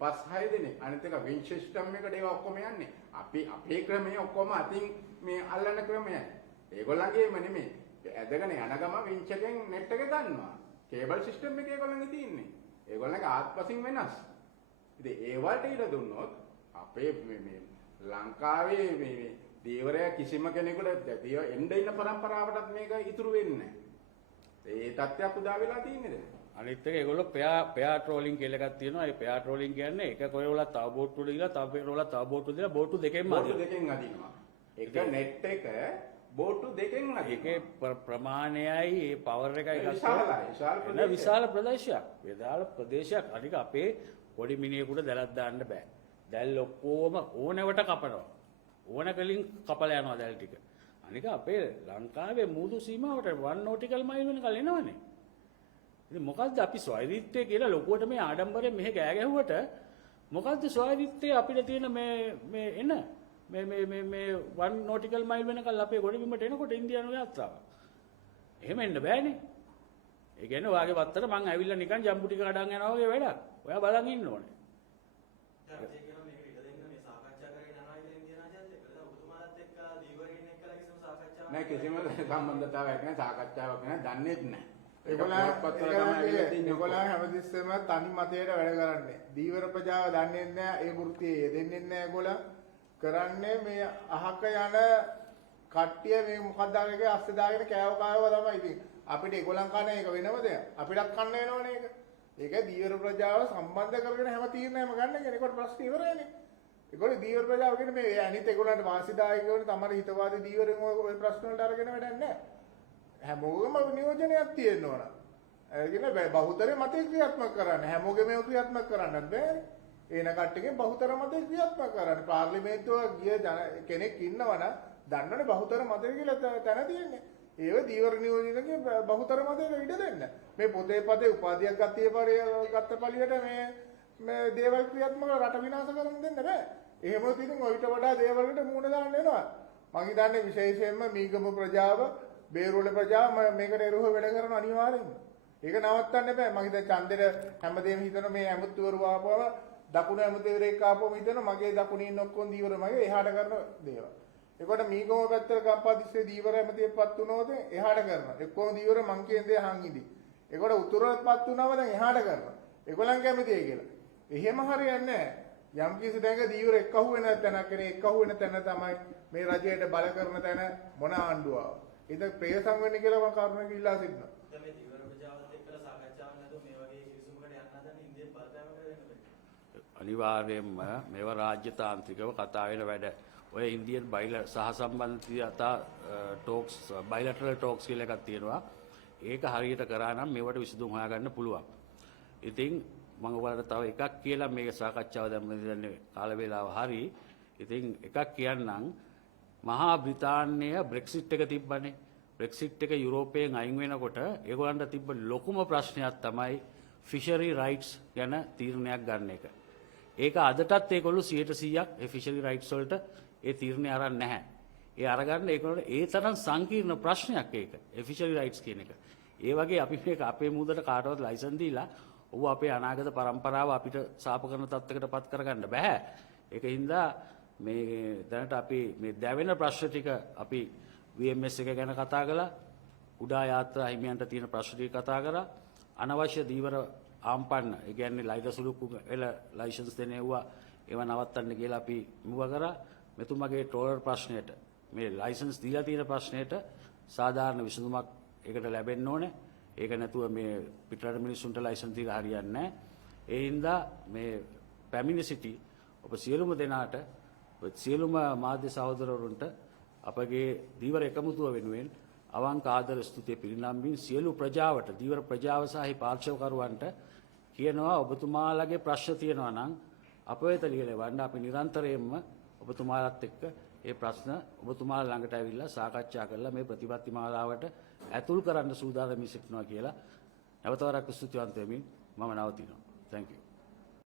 5-6 දෙනෙක්. අනිත් එක වින් සිස්ටම් එකට ඒවා ඔක්කොම යන්නේ. අපේ ක්‍රමයේ ඔක්කොම අතින් මේ අල්ලන ක්‍රමයයි. ඒගොල්ලන්ගේම නෙමෙයි. ඇදගෙන යන ගම වින්ච් එකෙන් net එක ගන්නවා. කේබල් සිස්ටම් එක ඒගොල්ලන්ගේ තියෙන්නේ. ඒගොල්ලන්ගේ ආත්පසින් වෙනස්. ඉතින් ඒ වලට ඉර දුන්නොත් අපේ මේ ලංකාවේ මේ දීවරය කිසිම කෙනෙකුට එන්න ඉන්න પરම්පරාවටත් මේක ඉතුරු වෙන්නේ නැහැ. ඒ තත්ත්වයක් උදා වෙලා තියෙන්නේ දැන්. අනිත් එක ඒගොල්ලෝ පෙයා ට්‍රෝලින් කියලා එකක් තියෙනවා. ඒ පෙයා ට්‍රෝලින් කියන්නේ එක කොරවල තව බෝට්ටු දීලා තව කොරවල තව බෝට්ටු දීලා බෝට්ටු දෙකෙන්ම අදිනවා. එක net එක බෝට්ටු දෙකෙන් අදිනවා. ඒකේ ප්‍රමාණයයි ඒ පවර් එකයි විශාල ප්‍රදේශයක්. අනික අපේ පොඩි මිනිහෙකුට දැලක් දාන්න බෑ. දැල් ඔක්කොම ඕනෙවට කපනවා. ඕන කලින් කපලා යනවා දැල් ටික. අනික අපේ ලංකාවේ මූදු සීමාවට 1 nautical mile වෙනකල් එනවනේ. ඉතින් මොකද්ද අපි ස්වෛරීත්වය කියලා ලොකුවට මේ ආඩම්බරයෙන් මෙහෙ ගෑ ගැහුවට මොකද්ද ස්වෛරීත්වය අපිට තියෙන මේ එන මේ 1 nautical mile වෙනකල් අපේ ගොඩබිමට එනකොට ඉන්දියානු යාත්‍රාව. එහෙම එන්න බෑනේ. ඒ කියන්නේ ඔයාගේ වත්තට මං ඇවිල්ලා නිකන් ජම්බු ටික කඩන් යනවා වගේ වැඩක්. ඔයා බලන් ඉන්න ඕනේ. දැන් ඒ කියනවා මේක ඉඩ දෙන්න මේ සාකච්ඡා කරගෙන යනවා කියලා ඉන්දියානු ජාතිත් එක්ක. දැන් ඔබතුමාලත් එක්ක දීවරින් එක්කලා කිසිම සාකච්ඡාවක් නෑ කිසිම සම්බන්ධතාවයක් නෑ සාකච්ඡාවක් නෑ දන්නේත් නෑ. ඒගොල්ලෝ හැමතිස්සෙම තනි මතයට වැඩ කරන්නේ. දීවර ප්‍රජාව දන්නේ නැහැ ඒ වෘත්තියේ යෙදෙන්නේ නැහැ ඒගොල්ලෝ. කරන්නේ මේ අහක යන කට්ටිය මේ මොකක්ද ආගේ අස්සේ දාගෙන කෑව කායව තමයි. ඉතින් අපිට ඒගොල්ලන් කන එක වෙනම දෙයක්. අපිටත් කන්න වෙනවනේ ඒක. ඒක දීවර ප්‍රජාව සම්බන්ධ කරගෙන හැම තීරණයක්ම ගන්න කෙනෙකුට ප්‍රශ්න ඉවරයිනේ. ඒගොල්ලෝ දීවර ප්‍රජාව කියන්නේ මේ අනිත් ඒගොල්ලන්ට වාසිදායක වෙන තමයි හිතවාදී දීවරෙන් ওই ප්‍රශ්න වලට අරගෙන වැඩක් නැහැ. හැමෝගෙම නියෝජනයක් තියෙන්න ඕන. ඒ කියන්නේ බහුතරය මතය ක්‍රියාත්මක කරන්න. හැමෝගෙම ඒක ක්‍රියාත්මක කරන්නත් බෑනේ. එන කට්ටියකින් බහුතර මතය ක්‍රියාත්මක කරන්න. පාර්ලිමේන්තුව ගිය කෙනෙක් ඉන්නවනම් දන්නවනේ බහුතර මතය කියලා තැන තියෙන්නේ. ඒව දීවර නියෝජනකේ බහුතර මතයට ඉඩ දෙන්න. මේ පොතේ පදේ උපාධියක් ගත්ත පළියට මේ දේවල් ක්‍රියාත්මක රට විනාශ කරන්න දෙන්න බෑ. එහෙම ඉතින් ඔයිට වඩා දේවල් වලට මූණ දාන්න වෙනවා. මං හිතන්නේ විශේෂයෙන්ම මීගම ප්‍රජාව බේරුවල ප්‍රජාව මේකට එරුව වැඩ කරන අනිවාර්යෙන්ම. ඒක නවත්තන්න බෑ. මම හිතන්නේ ඡන්දෙට හැමදේම හිතන මේ ඇමුත්තුවරු ආපුවම දකුණු ඇමුත්තුවරයෙක් ආපුවම හිතන මගේ දකුණේ ඉන්න ඔක්කොම දීවර මගේ එහාට කරන දේවල්. ඒකට මීගම පැත්තට කම්පාදිස්සේ දීවර ඇමතියෙක්පත් වුණොත් එහාට කරනවා. එක්කම දීවර මං කියන දේ අහන් ඉදි. ඒකට උතුරටපත් වුණාම දැන් එහාට කරනවා. ඒගොල්ලන් කැමතියි කියලා. එහෙම හරියන්නේ නැහැ. යම් කිසි තැනක දීවර එක්කහුව වෙන තැනක් නේ එක්කහුව වෙන තැන තමයි මේ රජයට බල කරන තැන මොන ආණ්ඩුවාව. ඒක ප්‍රේසම් වෙන්නේ කියලා මම කරුණක් ඉල්ලා සිටිනවා. දැන් මේ දීවර ප්‍රජාවත් එක්කලා සාකච්ඡාවක් නැතුව මේ වගේ කිසිමකට යන්න හදන ඉන්දියානු බලපෑමකට වෙන්න බෑ. අනිවාර්යයෙන්ම මේව රාජ්‍යතාන්ත්‍රිකව කතා වෙන වැඩ. ඔය ඉන්දියන් සහ සම්බන්ධතා ටෝක්ස් බයිලටරල් ටෝක්ස් කියලා එකක් තියෙනවා. ඒක හරියට කරා නම් මේවට විසඳුම් හොයාගන්න පුළුවන්. ඉතින් මම ඔයාලට තව එකක් කියලා මේක සාකච්ඡාව දැන් කාල වේලාව හරි. ඉතින් එකක් කියන්නම් මහා බ්‍රිතාන්‍ය බ්‍රෙක්සිට් එක තිබ්බනේ. බ්‍රෙක්සිට් එක යුරෝපයෙන් අයින් වෙනකොට ඒගොල්ලන්ට තිබ්බ ලොකුම ප්‍රශ්නයක් තමයි ෆිෂරි රයිට්ස් ගැන තීරණයක් ගන්න එක. ඒක අදටත් ඒගොල්ලෝ 100% ඒ ෆිෂරි රයිට්ස් වලට ඒ තීරණය අරන් නැහැ. ඒ අරගන්න ඒගොල්ලෝ ඒ තරම් සංකීර්ණ ප්‍රශ්නයක් ඒක. ඒ ෆිෂරි රයිට්ස් කියන එක. ඒ වගේ අපි මේක අපේ මුදලට කාටවත් ලයිසන් දීලා ඔව් අපේ අනාගත පරම්පරාව අපිට සාප කරන තත්යකටපත් කරගන්න බෑ. ඒකින්ද මේ දැනට අපි මේ දැවෙන ප්‍රශ්න ටික අපි VMS එක ගැන කතා කළා. කුඩා යාත්‍රා හිමියන්ට තියෙන ප්‍රශ්න ටික කතා කරා. අනවශ්‍ය දීවර ආම්පන්න ඒ කියන්නේ ලයිදසුලුකු එල ලයිසන්ස් දෙනෙව්වා ඒව නවත්තන්න කියලා අපි මුව කරා. මෙතුමගේ ට්‍රෝලර් ප්‍රශ්නයට මේ ලයිසන්ස් දීලා තියෙන ප්‍රශ්නයට සාධාරණ විසඳුමක් ඒකට ලැබෙන්න ඕනේ. ඒක නැතුව මේ පිටරට මිනිස්සුන්ට ලයිසන්ස් දීලා හරියන්නේ නැහැ. ඒ හින්දා මේ පැමිණි සිටි ඔබ සියලුම දෙනාට සියලුම මාධ්‍ය සහෝදරවරුන්ට අපගේ දීවර එකමුතුව වෙනුවෙන් අවංක ආදර ස්තුතිය පිරිනම්මින් සියලු ප්‍රජාවට දීවර ප්‍රජාව සහ පාර්ශවකරුවන්ට කියනවා ඔබතුමාලගේ ප්‍රශ්න තියෙනවා නම් අප වෙත ලියලවන්න අපි නිරන්තරයෙන්ම ඔබතුමාලත් එක්ක ඒ ප්‍රශ්න ඔබතුමාලා ළඟට ඇවිල්ලා සාකච්ඡා කරලා මේ ප්‍රතිපත්ති මාලාවට ඇතුල් කරන්න සූදානම් සිටිනවා කියලා නැවත වරක් ස්තුතිවන්ත වෙමින් මම නවතිනවා. Thank you.